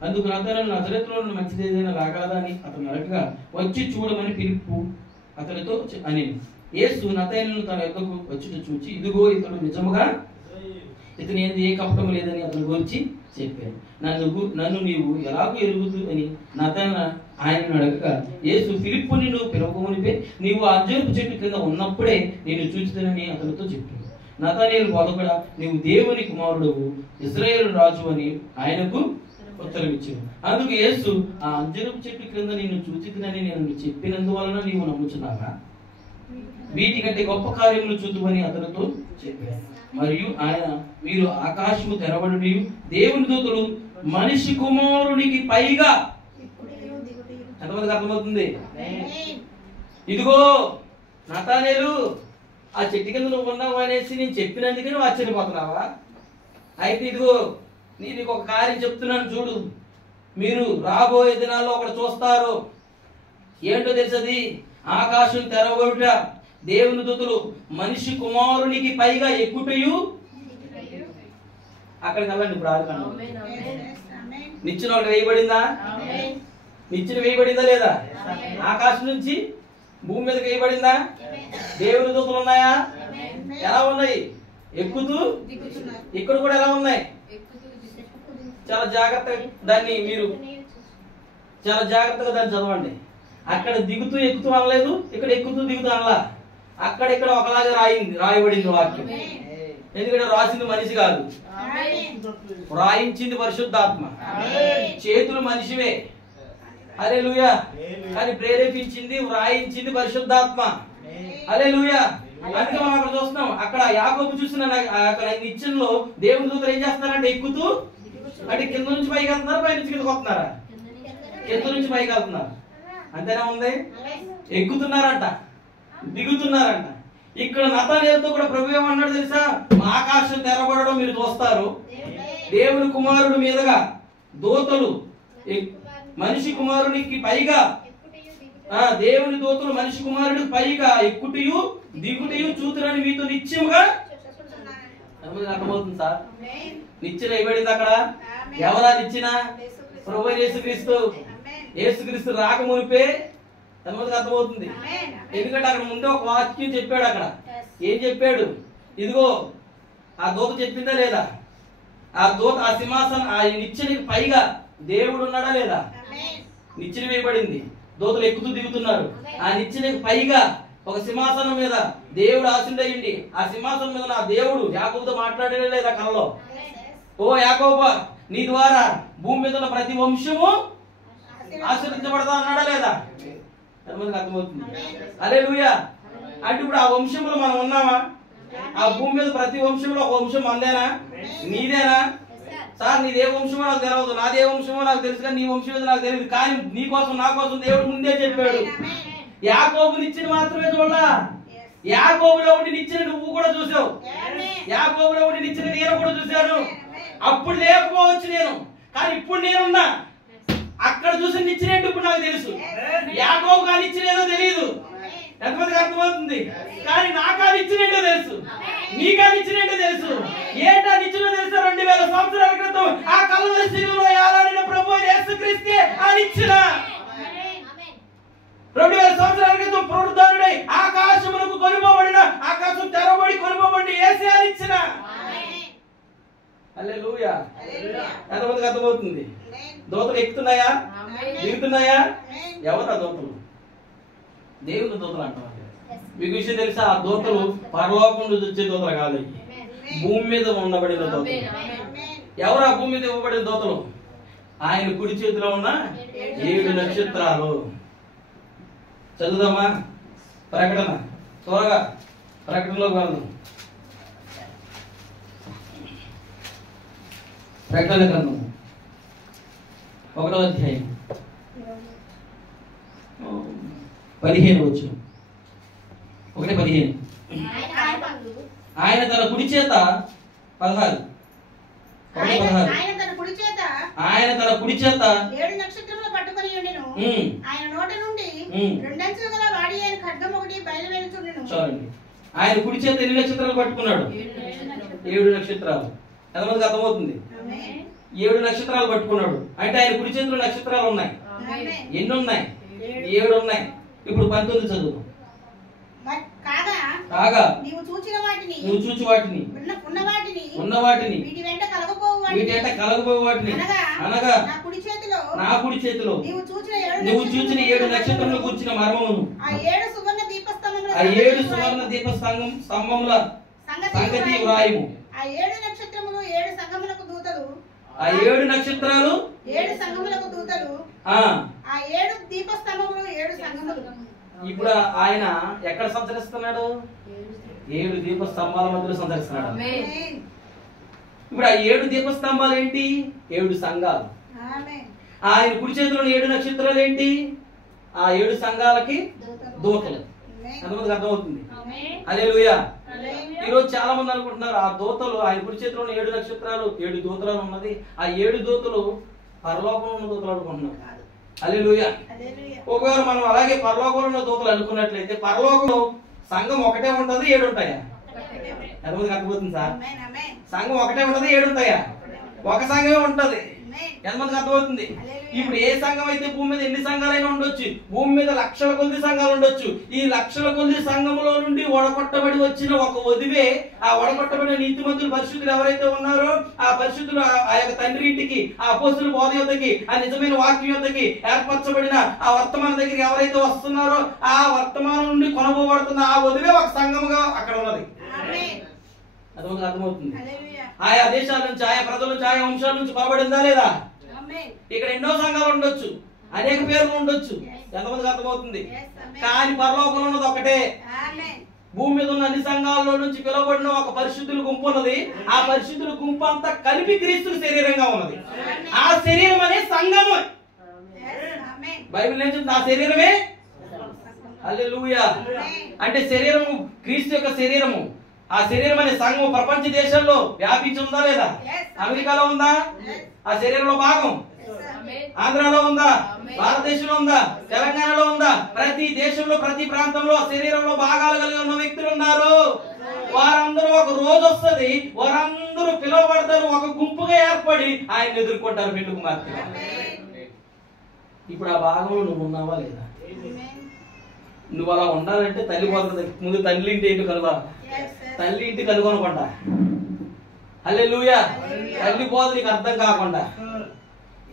అందుకు నతనయేలు నజరేతులో నుండి మంచిది ఏదైనా రాగలదా అని అతను అడగగా, వచ్చి చూడమని ఫిలిప్పు అతనితో అని. యేసు నతనయేలును తన యొద్దకు వచ్చుట చూచి, ఇదిగో ఇతడు నిజముగా, ఇతని యందు ఏ కపటం లేదని అతని గురించి చెప్పాడు. నన్ను నీవు ఎలాగూ ఎరుగుదు అని నతనయేలు ఆయనను అడగగా, యేసు ఫిలిప్పుని నువ్వు పిలవకమునిపే నీవు ఆ అంజూరపు చెట్టు కింద ఉన్నప్పుడే నేను చూచుతానని అతనితో చెప్పాడు. నతనయేలు బోధకుడా, నీవు దేవుని కుమారుడవు, ఇశ్రాయేలు రాజు అని ఆయనకు ఉత్తరం ఇచ్చాడు. అందుకు యేసు, ఆ అంజూరపు చెట్టు క్రింద నిన్ను చూచితినని నేను చెప్పినందువలన నీవు నమ్ముచున్నావా? వీటికంటే గొప్ప కార్యములు చూద్దుమని అతనితో చెప్పాడు. మరియు ఆయన, మీరు ఆకాశము తెరవబడి దేవుని దూతలు మనిషి కుమారునికి పైగా. ఎంతమందికి అర్థమవుతుంది? ఇదిగో నతనయేలు, ఆ చెట్టు కింద నువ్వు ఉన్నావు అనేసి నేను చెప్పినందుకే నువ్వు ఆశ్చర్యపోతున్నావా? అయితే ఇదిగో నీకు ఒక కార్యం చెప్తున్నాను చూడు. మీరు రాబోయే దినాల్లో ఒకటి చూస్తారు. ఏంటో తెలుసది? ఆకాశం తెరవబడుట, దేవుని దూతలు మనిషి కుమారునికి పైగా ఎక్కుటయు. అక్కడికి వెళ్ళండి ఇప్పుడు. ఆదికాండం నిచ్చెన ఒకటి వేయబడిందా? నిచ్చెన వేయబడిందా లేదా? ఆకాశం నుంచి భూమి మీదకి వేయబడిందా? దేవుని దూతలు ఉన్నాయా? ఎలా ఉన్నాయి? ఎక్కుతూ. ఇక్కడ కూడా ఎలా ఉన్నాయి? చాలా జాగ్రత్తగా దాన్ని చదవండి. అక్కడ దిగుతూ ఎక్కుతూ అనలేదు, ఇక్కడ ఎక్కుతూ దిగుతూ అనలా. అక్కడిక్కడ ఒకలాగా రాయబడింది వాక్యం. ఎందుకంటే రాసింది మనిషి కాదు, రాయించింది పరిశుద్ధాత్మ. చేతులు మనిషివే, హల్లెలూయా, కానీ ప్రేరేపించింది వ్రాయించింది పరిశుద్ధాత్మ. హల్లెలూయా. అందుకే మనం అక్కడ చూస్తున్నాం. అక్కడ యాకోబు చూసిన నిచ్చెనలో దేవుని దూతలు ఏం చేస్తున్నారంటే ఎక్కుతూ, అంటే కింద నుంచి పైకి వెళ్తున్నారు, పై నుంచి కిందకి వస్తున్నారా? కింద నుంచి పైకి వెళ్తున్నారు. అంతేనా ఉంది? ఎక్కుతున్నారంట, దిగుతున్నారంట. ఇక్కడ నతనయేలుతో కూడా ప్రభు ఏమన్నాడు తెలుసా? ఆకాశం తెరబడడం మీరు చూస్తారు, దేవుని కుమారుడు మీదగా దూతలు మనిషి కుమారునికి పైగా దేవుని దూతలు మనిషి కుమారుడికి పైగా ఎక్కుటియు దిగుటియు చూతురని మీతో నిత్యముగా అర్థమవుతుంది సార్. నిచ్చెన ఇవ్వబడింది అక్కడ. ఎవరా నిచ్చెన? ప్రభువైన యేసుక్రీస్తు. యేసుక్రీస్తు రాక మునిపే అర్థమవుతుంది. ఎందుకంటే అక్కడ ముందే ఒక వాక్యం చెప్పాడు. అక్కడ ఏం చెప్పాడు? ఇదిగో ఆ దూత చెప్పిందా లేదా? ఆ దూత ఆ సింహాసనం ఆ నిచ్చెనకి పైగా దేవుడు ఉన్నాడా లేదా? నిచ్చెన వేయబడింది, దూతలు ఎక్కుతూ దిగుతున్నారు. ఆ నిచ్చెనకి పైగా ఒక సింహాసనం మీద దేవుడు ఆసీనుడయ్యింది. ఆ సింహాసనం మీద నా దేవుడు యాకోబుతో మాట్లాడలే లేదా కలలో? ఓ యాకోబా, నీ ద్వారా భూమి మీద ఉన్న ప్రతి వంశము ఆశీర్వదించబడతా అన్నాడా లేదా? అర్థమవుతుంది. హల్లెలూయా. అంటే ఇప్పుడు ఆ వంశంలో మనం ఉన్నామా? ఆ భూమి మీద ప్రతి వంశంలో ఒక వంశం మందేనా? నీదేనా? సార్ నీదే వంశమో నాకు తెలియదు, నాదే వంశమో నాకు తెలుసు, కానీ నీ వంశం ఏదో నాకు తెలియదు. కానీ నీ కోసం నా కోసం దేవుడు ముందే చెప్పాడు. యాకోబు నిచ్చెన మాత్రమే చూడలా, యాకోబులో ఉండి నిచ్చెన నువ్వు కూడా చూసావు. యాకోబులో ఉండి నిచ్చెన నేను కూడా చూశాను. అప్పుడు లేకపోవచ్చు నేను, కానీ ఇప్పుడు నేనున్నా. అక్కడ చూసిన నిచ్చెన ఏంటి ఇప్పుడు నాకు తెలుసు. యాకోబు ఆ నిచ్చెన ఏదో తెలియదు. ఎంతమందికి అర్థమవుతుంది? కానీ నాకు ఆ నిచ్చెన ఏంటో తెలుసు, నీకు ఆ నిచ్చెన ఏంటో తెలుసు. ఏంటో నిచ్చెన తెలుసు? 2000 సంవత్సరాల క్రితం ఆ కల్వరి శిలువలో యాలాడిన ప్రభువైన యేసుక్రీస్తే ఆ నిచ్చెన. 2000 సంవత్సరాల క్రితం పునరుద్ధానుడై ఆకాశమునకు కొనుపోబడిన, ఆకాశం తెరవబడి కొనుపోబడి యేసే ఆ నిచ్చెన. హల్లెలూయా. ఎంతమందికి అర్థమవుతుంది? దూతలు ఎక్కుతున్నాయా, దిగుతున్నాయా? ఎవరు ఆ దూతలు? దేవుని దూతలు అంటారు. మీకు విషయం తెలుసా? ఆ దూతలు పరలోకం నుంచి వచ్చే దూతలు కాదు, భూమి మీద ఉండబడిన దూతలు. ఎవరు ఆ భూమి మీద ఇవ్వబడిన దూతలు? ఆయన కుడి చేతిలో ఉన్న 7 నక్షత్రాలు. చదువుదామా ప్రకటన, త్వరగా ప్రకటనలోకి వెళ్దాం. ప్రకటన గ్రంథం 1వ అధ్యాయం 15 వచనం. 1:15. ఆయన తన కుడి చేత 16. ఆయన తన కుడి చేత 7 నక్షత్రములు పట్టుకొని ఉండెను. ఆయన నోట నుండి 2 అంచులు గల వాడి అయిన ఖడ్గం ఒకటి బయలువెళ్తుండెను. చూడండి, ఆయన కుడి చేత ఎన్ని నక్షత్రాలు పట్టుకున్నాడు? 7 నక్షత్రాలు. ఎంతమందికి అర్థమవుతుంది? 7 నక్షత్రాలు పట్టుకున్నాడు. అంటే ఆయన కుడి చేతిలో నక్షత్రాలు ఉన్నాయి. ఎన్ని ఉన్నాయి? 7 ఉన్నాయి. ఇప్పుడు 19 చదువు. కాగా నీవు చూచి వాటిని ఉన్న వాటిని వీటి వెంట కలగబోవు వాటిని అనగా నా కుడి చేతిలో నీవు చూచిన 7 నక్షత్రములు కూర్చిన మర్మమును, ఆ 7 సువర్ణ దీప స్తంభముల సంగతి వ్రాయుము. ఆ 7 నక్షత్రములు 7 సంఘములకు దూతలు. ఆ 7 నక్షత్రాలు 7 సంఘములకు దూతలు. ఆ 7 దీప స్తంభములు 7 సంఘములు. ఇప్పుడు ఆయన ఎక్కడ సంచరిస్తున్నాడు? 7 దీప స్తంభాల మధ్యలో సంచరిస్తున్నాడు. ఇప్పుడు ఆ 7 దీప స్తంభాలు ఏంటి? 7 సంఘాలు. ఆయన కుడి చేతిలో 7 నక్షత్రాలు ఏంటి? ఆ 7 సంఘాలకి దూతలు. ఎంతమందికి అర్థమవుతుంది? హల్లెలూయా. ఈరోజు చాలా మంది అనుకుంటున్నారు ఆ దూతలు, ఆయన కుడి చేతిలో 7 నక్షత్రాలు 7 దూతలు ఉన్నది, ఆ 7 దూతలు పరలోకంలో ఉన్న దూతలు అనుకుంటున్నారు. హల్లెలూయా. ఒకవేళ మనం అలాగే పరలోకంలో ఉన్న దూతలు అనుకున్నట్లయితే పరలోకంలో సంఘం ఒకటే ఉంటది, 7 ఉంటాయా? ఎంతమందికి అర్థమవుతుంది సార్? సంఘం ఒకటే ఉంటది, 7 ఉంటాయా? ఒక సంఘమే ఉంటది. ఎంతమందికి అర్థమవుతుంది? ఇప్పుడు ఏ సంఘం అయితే భూమి మీద ఎన్ని సంఘాలైనా ఉండొచ్చు, భూమి మీద లక్షల కొద్ది సంఘాలు ఉండొచ్చు. ఈ లక్షల కొద్ది సంఘములో నుండి వడకొట్టబడి వచ్చిన ఒక వదివే, ఆ వడకొట్టబడిన నీతిమంతులు పరిశుద్ధులు ఎవరైతే ఉన్నారో ఆ పరిశుద్ధులు ఆ యొక్క తండ్రి ఇంటికి, ఆ అపోస్తుల బోధ యొద్దకి, ఆ నిజమైన వాక్యం యొద్దకి ఏర్పరచబడిన ఆ వర్తమానం దగ్గరికి ఎవరైతే వస్తున్నారో ఆ వర్తమానం నుండి కొనబోబడుతున్న ఆ వదివే ఒక సంఘముగా అక్కడ ఉన్నది. అది అర్థమవుతుంది. ఆయా దేశాల నుంచి, ఆయా ప్రజల నుంచి, ఆయా వంశాల నుంచి కొనబడిందా లేదా? ఇక్కడ ఎన్నో సంఘాలు ఉండొచ్చు, అనేక పేర్లు ఉండొచ్చు. ఎంతమందికి అర్థమవుతుంది? కానీ పరలోకంలో ఉన్నది ఒకటే. భూమి మీద ఉన్న అన్ని సంఘాల్లో నుంచి పిలువబడిన ఒక పరిశుద్ధుల గుంపు ఉన్నది. ఆ పరిశుద్ధుల గుంపు అంతా కలిపి క్రీస్తు శరీరంగా ఉన్నది. ఆ శరీరం అనే సంఘము. బైబిల్ ఏం చెప్తుంది? ఆ శరీరమే. హల్లెలూయా. అంటే శరీరము క్రీస్తు యొక్క శరీరము. ఆ శరీరం అనే సంఘం ప్రపంచ దేశాల్లో వ్యాపించి ఉందా లేదా? అమెరికాలో ఉందా? ఆ శరీరంలో భాగం. ఆంధ్రాలో ఉందా, భారతదేశంలో ఉందా, తెలంగాణలో ఉందా? ప్రతి దేశంలో ప్రతి ప్రాంతంలో శరీరంలో భాగాలు కలిగి ఉన్న వ్యక్తులు ఉన్నారు. వారందరూ ఒక రోజు వస్తుంది, వారందరూ పిలువబడతారు, ఒక గుంపుగా ఏర్పడి ఆయన ఎదుర్కొంటారు పెళ్లి కుమార్తె. ఇప్పుడు ఆ భాగంలో నువ్వు ఉన్నావా లేదా? నువ్వు అలా ఉండాలంటే తల్లి పోతుంది. ముందు తల్లి ఇంటి ఏంటి కనుగొ, తల్లి ఇంటి కనుగొనకుండా. హల్లెలూయా. తల్లి బోధ నీకు అర్థం కాకుండా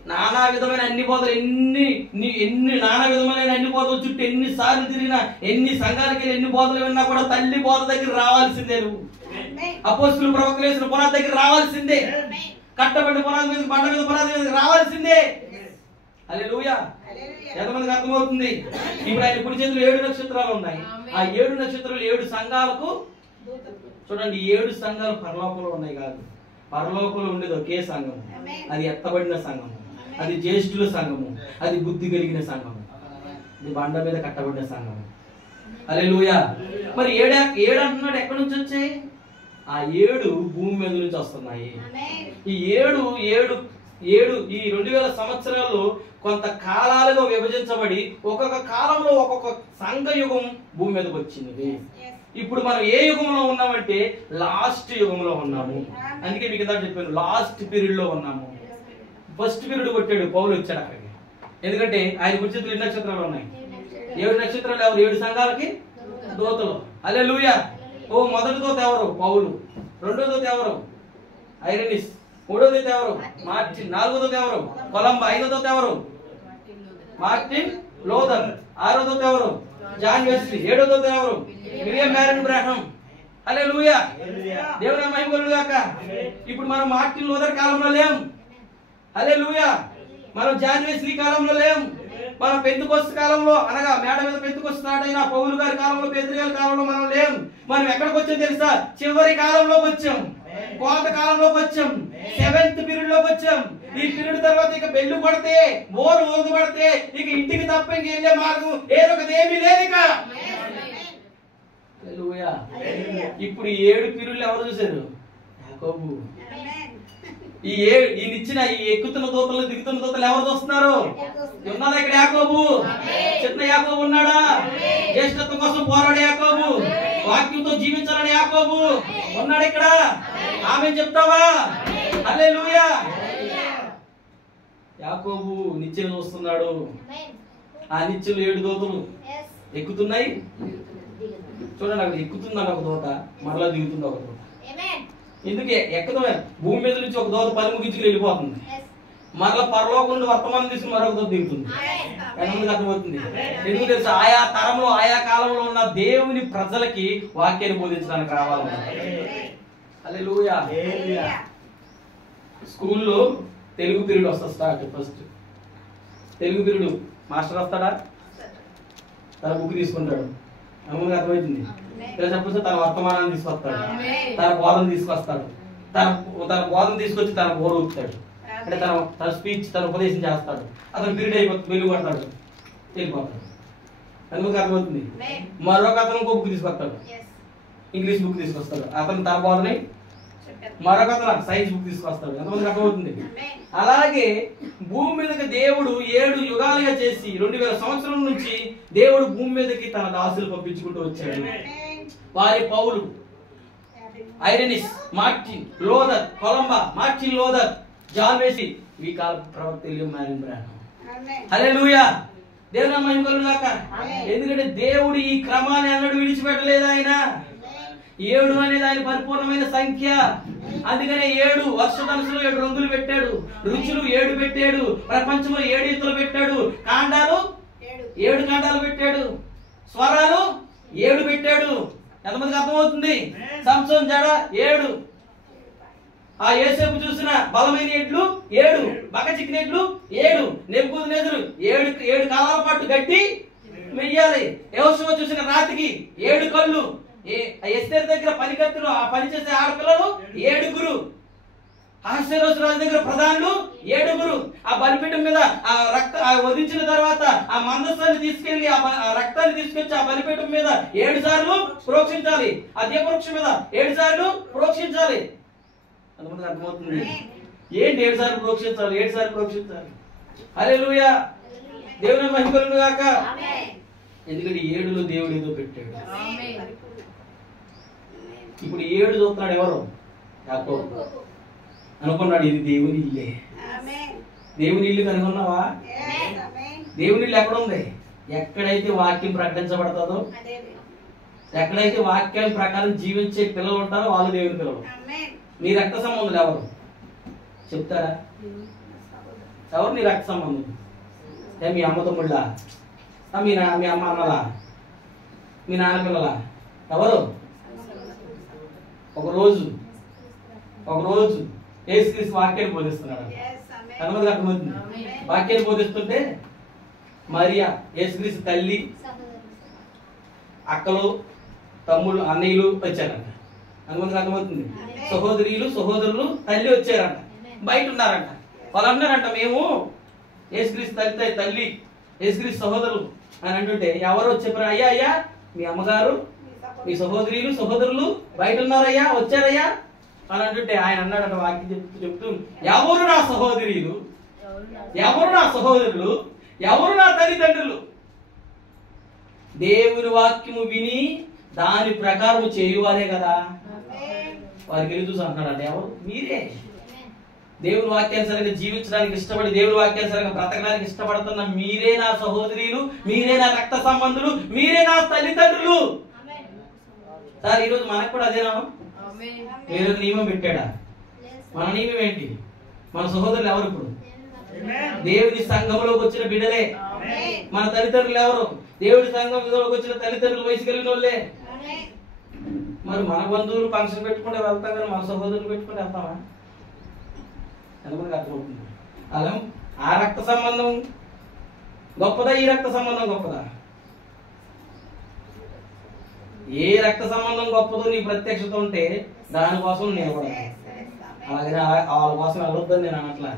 నానా విధమైన అన్ని బోధలు ఎన్ని నానా విధమైన అన్ని బోధలు చుట్టూ ఎన్నిసార్లు తిరిగినా, ఎన్ని సంఘాలకి ఎన్ని బోధలు విన్నా కూడా తల్లి బోధ దగ్గర రావాల్సిందే. నువ్వు అపోస్తులు ప్రవక్తలు వేసిన పునాది దగ్గర రావాల్సిందే. కట్టబడి పునాది మీద, బండ మీద పునాది మీద రావాల్సిందే. హల్లెలూయా. ఎంతమందికి అర్థమవుతుంది? ఇప్పుడు ఆయన కుడి చేతులు 7 నక్షత్రాలు ఉన్నాయి. ఆ 7 నక్షత్రాలు 7 సంఘాలకు. చూడండి, 7 సంఘాలు పరలోకంలో ఉన్నాయి కాదు, పరలోకంలో ఉండేది ఒకే సంఘం. అది ఎత్తబడిన సంఘము, అది జ్యేష్ఠుల సంఘము, అది బుద్ధి కలిగిన సంఘము, ఇది బండ మీద కట్టబడిన సంఘము. హల్లెలూయా. మరి 7 అంటున్నాడు, ఎక్కడి నుంచి వచ్చాయి? ఆ 7 భూమి మీద నుంచి వస్తున్నాయి. ఈ 7 ఈ 2000 సంవత్సరాల్లో కొంత కాలాలుగా విభజించబడి ఒక్కొక్క కాలంలో ఒక్కొక్క సంఘ యుగం భూమి మీదకి వచ్చింది. ఇప్పుడు మనం ఏ యుగంలో ఉన్నామంటే లాస్ట్ యుగంలో ఉన్నాము. అందుకే మీకు ఇందాక చెప్పాను, లాస్ట్ పీరియడ్ లో ఉన్నాము. ఫస్ట్ పీరియడ్ కొట్టాడు పౌలు, వచ్చాడు అక్కడికి. ఎందుకంటే ఆయన గురించి 2 నక్షత్రాలు ఉన్నాయి. 7 నక్షత్రాలు ఎవరు? 7 సంఘాలకి దూతలు. హల్లెలూయా. ఓ మొదటి దూత ఎవరు? పౌలు. రెండో దూత ఎవరు? ఐరెనిస్. మూడో దూత ఎవరు? మార్టిన్. నాలుగో దూత ఎవరు? కొలంబా. ఐదో దూత ఎవరు? Martin Luther. ఆరో దూత ఎవరు? John Wesley. ఏడో దూత ఎవరు? Miriam Marion Braham. హల్లెలూయా. దేవుని మహిమ కలుగును గాక. ఇప్పుడు మనం మార్టిన్ లోథర్ కాలంలో లేం. హల్లెలూయా. మనం జాన్ వెస్లీ కాలంలో లేం. మనం పెంతెకోస్తు కాలంలో, అనగా మేడ మీద పెంతెకోస్తు స్టార్ట్ అయిన పౌలు గారి కాలంలో, పేతురు గారి కాలంలో మనం లేం. మనం ఎక్కడికి వచ్చాం తెలుసా? చివరి కాలంలోకి వచ్చాం, కోత కాలంలోకి వచ్చాం, 7th పీరియడ్ లోకి వచ్చాం. ఈ పీరియడ్ తర్వాత ఇక బెల్లు పడితే, బోరు ఊదు పడితే ఇక ఇంటికి తప్ప ఇంక వెళ్ళే మార్గం ఏమీ లేదు ఇక. హల్లెలూయా. ఇప్పుడు 7 పీరియడ్లు ఎవరు చూశారు? యాకోబు. ఈయనిచ్చిన ఈ ఎక్కుతున్న దూతలు, దిగుతున్న దూతలు ఎవరు చూస్తున్నారు? ఉన్నారా ఇక్కడ యాకోబు? చిన్న యాకోబు ఉన్నాడా? జ్యేష్ఠత్వం కోసం పోరాడే యాకోబు, వాక్యంతో జీవించాలని యాకోబు ఉన్నాడు ఇక్కడ. ఆమె చెప్తావా? హల్లెలూయా. యాకోబు నిత్యం చూస్తున్నాడు. ఆ నిత్యులు 7 దూతలు ఎక్కుతున్నాయి. చూడండి, అక్కడ ఎక్కుతున్నాడు ఒక దూత, మరలా దిగుతుంది ఒక దూత. ఎందుకే ఎక్కడమే? భూమి మీద నుంచి ఒక దూత పని ముగించుకుని వెళ్ళిపోతుంది, మరలా పరలోకం నుండి వర్తమానం తీసుకుని మరొక దూత దిగుతుంది. ఎంతమందికి అర్థమవుతుంది? ఎందుకు తెలుసు? ఆయా తరంలో, ఆయా కాలంలో ఉన్న దేవుని ప్రజలకి వాక్యాన్ని బోధించడానికి రావాలి. హల్లెలూయా. స్కూల్లో తెలుగు పీరియడ్ వస్తా start. First Telugu period master వస్తాడా? తన బుక్ తీసుకుంటాడు. అమ్మకి అర్థమవుతుంది. చెప్పేసి తన వర్తమానాన్ని తీసుకొస్తాడు, తన బోధన తీసుకొస్తాడు, తన బోధన తీసుకొచ్చి తన బోరు ఊపుతాడు. అంటే తన స్పీచ్, తన ఉపదేశం చేస్తాడు. అతను పీరియడ్ అయిపోతుంది, వెలుగు పడతాడు, వెళ్ళిపోతాడు. అందుకు అర్థమవుతుంది. మరొక అతను ఇంకో బుక్ తీసుకొస్తాడు, ఇంగ్లీష్ బుక్ తీసుకొస్తాడు. అతను తన బోధని మరొక అతను సైన్స్ బుక్ తీసుకొస్తాడు. ఎంతమందికి అర్థమవుతుంది? అలాగే భూమి మీదకి దేవుడు 7 యుగాలుగా చేసి 2000 సంవత్సరం నుంచి దేవుడు భూమి మీదకి తన దాసులు పంపించుకుంటూ వచ్చాడు. వారి Paul, Irenaeus, Martin Luther, Columba, Martin Luther, John Wesley, ఈ కాల ప్రవక్త విలియం మ్యారియన్ బ్రాహం. హల్లెలూయా. దేవుని మహిమ కలుగును గాక. ఎందుకంటే దేవుడు ఈ క్రమాన్ని అన్నడు విడిచిపెట్టలేదు. ఆయన 7 అనేది ఆయన పరిపూర్ణమైన సంఖ్య. అందుకనే 7 వర్షధనుసులు 7 రంగులు పెట్టాడు, రుచులు 7 పెట్టాడు, ప్రపంచంలో 7 ఎత్తులు పెట్టాడు, కాండాలు 7 కాండాలు పెట్టాడు, స్వరాలు 7 పెట్టాడు. ఎంతమందికి అర్థమవుతుంది? సంసోన్ జడ 7, ఆ యోసేపు చూసిన బలమైన ఎడ్లు 7, బక్క చిక్కిన ఎడ్లు 7, నెబుకద్నెజరు 7 కాలాల పాటు గట్టి మెయ్యాలి. యెహోషువ చూసిన రాతికి 7 కళ్ళు, ఎస్తేరు దగ్గర పనికత్తులు, ఆ పనిచేసే ఆడపిల్లలు 7, అహష్వేరోషు రాజు దగ్గర ప్రధానులు 7. ఆ బలిపీఠం మీద ఆ వధించిన తర్వాత ఆ మందసాన్ని తీసుకెళ్లి ఆ రక్తాన్ని తీసుకొచ్చి ఆ బలిపీఠం మీద 7 సార్లు ప్రోక్షించాలి. ఆ దీపవృక్షం మీద 7 సార్లు ప్రోక్షించాలి. అంతమందికి అర్థమవుతుంది? ఏంటి 7 సార్లు ప్రోక్షించాలి? 7 సార్లు ప్రోక్షించాలి. హల్లెలూయా. దేవుని మహిమ కలుగును గాక. ఎందుకంటే 7లో దేవుడు ఏదో పెట్టాడు. ఇప్పుడు 7 చూస్తున్నాడు ఎవరు? యాకోబు. అనుకున్నాడు ఇది దేవుని ఇల్లే. దేవుని ఇల్లు కనుగొన్నావా? దేవుని ఇల్లు ఎక్కడ ఉంది? ఎక్కడైతే వాక్యం ప్రకటించబడతాదో, ఎక్కడైతే వాక్యం ప్రకారం జీవించే పిల్లలు ఉంటారో వాళ్ళు దేవుని పిల్లలు. నీ రక్త సంబంధులు ఎవరు చెప్తారా? ఎవరు నీ రక్త సంబంధం? మీ అమ్మ తమ్ముళ్ళా? మీ అమ్మ అన్నలా? మీ నాన్న పిల్లలా? ఎవరు? ఒకరోజు యేసుక్రీస్తు వాక్యాన్ని బోధిస్తున్నాడు. ఎంతమందికి అర్థమవుతుంది? వాక్యాన్ని బోధిస్తుంటే మరియా యేసుక్రీస్తు తల్లి, అక్కలు, తమ్ముళ్ళు, అన్నయ్యలు వచ్చారంట. ఎంతమందికి అర్థమవుతుంది? సహోదరులు తల్లి వచ్చారంట. బయట ఉన్నారంట. వాళ్ళు అన్నారంట మేము యేసుక్రీస్తు తల్లి యేసుక్రీస్తు సహోదరులు అని అంటుంటే ఎవరు చెప్పారు? అయ్యా మీ అమ్మగారు మీ సహోదరులు బయట ఉన్నారయ్యా, వచ్చారయ్యా అని అంటుంటే ఆయన అన్నాడంట వాక్యం చెప్తూ ఎవరు నా సహోదరులు, ఎవరు నా సహోదరులు, ఎవరు నా తల్లిదండ్రులు? దేవుని వాక్యము విని దాని ప్రకారం చేయువారే కదా. వారికి వెళ్ళి చూసి అంటున్నాడు ఎవరు? మీరే. దేవుని వాక్యానుసారంగా జీవించడానికి ఇష్టపడి దేవుని వాక్యానుసారంగా బ్రతకడానికి ఇష్టపడుతున్న మీరే నా సహోదరులు, మీరే నా రక్త సంబంధులు, మీరే నా తల్లిదండ్రులు. సార్ ఈరోజు మనకు కూడా అదేనా? వేరే నియమం పెట్టాడా? మన నియమం ఏంటి? మన సహోదరులు ఎవరు? ఇప్పుడు దేవుని సంఘంలోకి వచ్చిన బిడ్డలే. మన తల్లిదండ్రులు ఎవరు? దేవుడి సంఘంలోకి వచ్చిన తల్లిదండ్రులు, వయసు కలిగిన వాళ్ళే. మరి మన బంధువులు ఫంక్షన్ పెట్టుకుంటే వెళ్తాం కానీ మన సహోదరులు పెట్టుకుంటే వెళ్తామా? ఎంతమందికి అర్థమవుతుంది? అలా ఆ రక్త సంబంధం గొప్పదా? ఈ రక్త సంబంధం గొప్పదా? ఏ రక్త సంబంధం గొప్పదో నీ ప్రత్యక్షత ఉంటే దానికోసం నేను కూడా అలాగే వాళ్ళ కోసం వెళ్ళొద్దని నేను అనట్లా.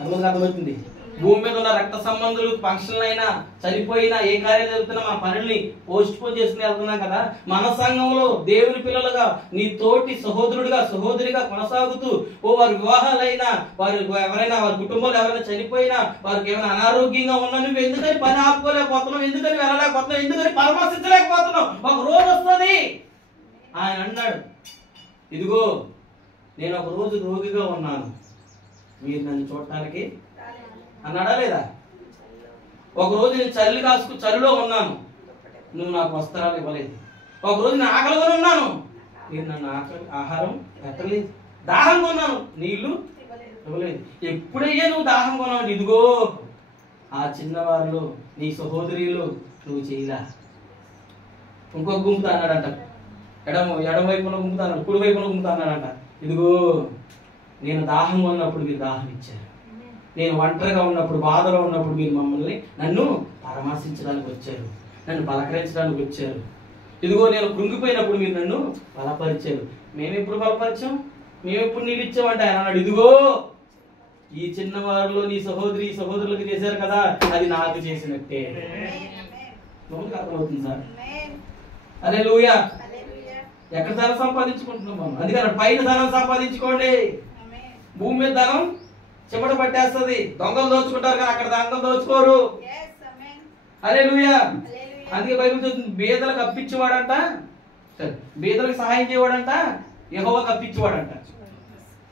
ఎంతమందికి అర్థమవుతుంది? భూమి మీద ఉన్న రక్త సంబంధులు ఫంక్షన్లు అయినా చనిపోయినా ఏ కార్యం జరుగుతున్నా మన పనుల్ని పోస్ట్ పోన్ చేసుకుని వెళ్తున్నాం కదా. మన సంఘంలో దేవుని పిల్లలుగా నీ తోటి సహోదరిగా కొనసాగుతూ వారి వివాహాలైనా వారి ఎవరైనా వారి కుటుంబంలో ఎవరైనా చనిపోయినా వారికి ఏమైనా అనారోగ్యంగా ఉన్నా నువ్వు ఎందుకని పని ఆపుకోలేకపోతున్నావు? ఎందుకని వెళ్ళలేకపోతున్నావు? ఎందుకని పరామర్శించలేకపోతున్నావు? ఒక రోజు వస్తుంది ఆయన అన్నాడు ఇదిగో నేను ఒక రోజు రోగిగా ఉన్నాను, మీరు నన్ను చూడటానికి అన్నాడా లేదా? ఒకరోజు నేను చలిలో ఉన్నాను, నువ్వు నాకు వస్త్రాలు ఇవ్వలేదు. ఒకరోజు నేను ఆకలిగా ఉన్నాను, మీరు నన్ను ఆహారం పెట్టలేదు. దాహంగా ఉన్నాను, నీళ్లు ఇవ్వలేదు. ఎప్పుడయ్యా నువ్వు దాహంగా ఉన్నావు? ఇదిగో ఆ చిన్నవారిలో నీ సహోదరులు నువ్వు చేయలా. ఇంకొక గుంపుతా అన్నాడంట, ఎడమ వైపున గుంపుతా అన్నాడు, కుడి వైపున గుంపుతా అన్నాడంట. ఇదిగో నేను దాహంగా ఉన్నప్పుడు మీరు దాహం ఇచ్చారు, నేను ఒంటరిగా ఉన్నప్పుడు బాధలో ఉన్నప్పుడు మీరు నన్ను పరామర్శించడానికి వచ్చారు, నన్ను పలకరించడానికి వచ్చారు. ఇదిగో నేను కృంగిపోయినప్పుడు మీరు నన్ను బలపరిచారు. మేము ఎప్పుడు బలపరిచాం? మేము ఎప్పుడు నీళ్ళు ఇచ్చామంటే ఆయన అన్నాడు ఇదిగో ఈ చిన్నవారిలో నీ సహోదరులకు చేశారు కదా, అది నాకు చేసినట్టే. అర్థమవుతుంది సార్? హల్లెలూయా. ఎక్కడ ధనం సంపాదించుకుంటున్నాం మనం? అందుకని పైన ధనం సంపాదించుకోండి. భూమి మీద ధనం చెమట పట్టేస్తుంది. దొంగలు దోచుకుంటారు కానీ అక్కడ దొంగలు దోచుకోరు. హల్లెలూయా. అందుకే బైబిల్ చెప్తుంది బీదలకు అప్పించేవాడంట, బీదలకు సహాయం చేయవాడంట, యెహోవాకు అప్పించేవాడంట.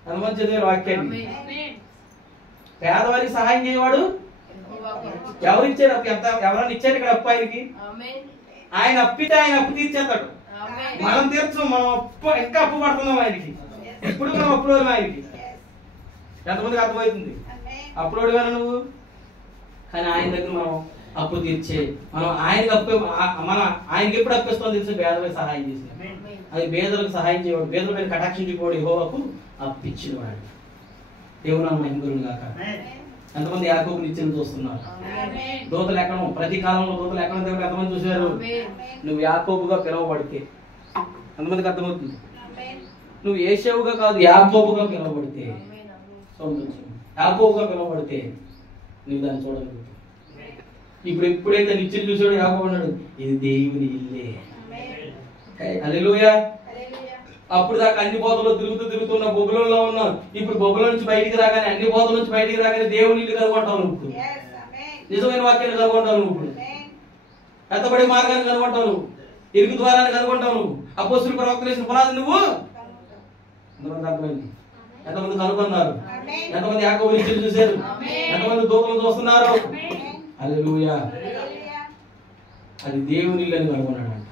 హనుమంతు చదివారు వాక్యాన్ని. పేదవారికి సహాయం చేయవాడు ఎవరు ఇచ్చారు? ఎవరైనా ఇచ్చారు ఇక్కడ అప్పు ఆయనకి? ఆయన అప్పితే ఆయన అప్పు తీర్చేస్తాడు. మనం తీర్చు, మనం ఇంకా అప్పు పడుతున్నాం ఆయనకి. ఎప్పుడు మనం అప్పులోడు ఆయనకి. ఎంతమందికి అర్థమవుతుంది? అప్పులోడు కానీ నువ్వు, కానీ ఆయన దగ్గర మనం అప్పు తీర్చే, మనం ఆయనకి ఎప్పుడు అప్పిస్తాం తెలిసి పేదలకు సహాయం చేసి, అది పేదలకు సహాయం చేయవాడు, పేదల మీద కటాక్షించుకోడు, యెహోవాకు అప్పిచ్చిన వాడు. దేవుని మహిమకలుగును గాక. ఎంతమంది యాకోబుని ఇచ్చిన చూస్తున్నారు? దూతలు ఎక్కడం, ప్రతి కాలంలో దూతలు ఎక్కడం దేవుడు ఎంతమంది చూశారు? నువ్వు యాకోబుగా పిలువబడితే ఎంతమందికి అర్థమవుతుంది? నువ్వు ఏశావుగా కాదు యాకోబుగా పిలువబడితే, యాకోబుగా పిలువబడితే నువ్వు దాన్ని చూడగలుగుతావు. ఇప్పుడు ఎప్పుడైతే నిత్యం చూసాడు యాకోబు అన్నాడు ఇది దేవుని ఇల్లే. హల్లెలూయా. అప్పుడు దాకా అన్ని బోధలో తిరుగుతున్న బొబ్బులలో ఉన్నాం. ఇప్పుడు బొబ్బుల నుంచి బయటికి రాగానే, అన్ని బోధల నుంచి బయటికి రాగానే దేవుని ఇల్లు కనుగొంటావు. ఇప్పుడు నిజమైన వాక్యాన్ని కనుగొంటావు. ఇప్పుడు ఎత్తబడి మార్గాన్ని కనుగొంటావు. ఇరుకు ద్వారాన్ని కనుగొంటావు. అపోస్తుల ప్రవక్తలు వేసిన పునాది నువ్వు అర్థమైంది. ఎంతమంది కనుగొన్నారు? ఎంతమంది యాకోబు రీతిని చూశారు? ఎంతమంది దూతలు చూస్తున్నారు? హల్లెలూయా. అది దేవుని ఇల్లు అని కనుగొన్నాడంట.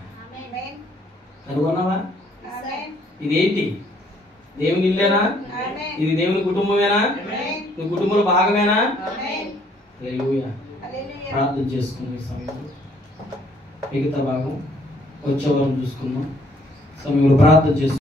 కనుగొన్నావా? ఇదేంటి? దేవుని ఇల్లేనా? ఇది దేవుని కుటుంబమేనా? నీ కుటుంబంలో భాగమేనా? హల్లెలూయా. ప్రార్థన చేసుకున్న ఈ సమయంలో మిగతా భాగం వచ్చే వారం చూసుకుందాం. సమయంలో ప్రార్థన చేసుకుందాం.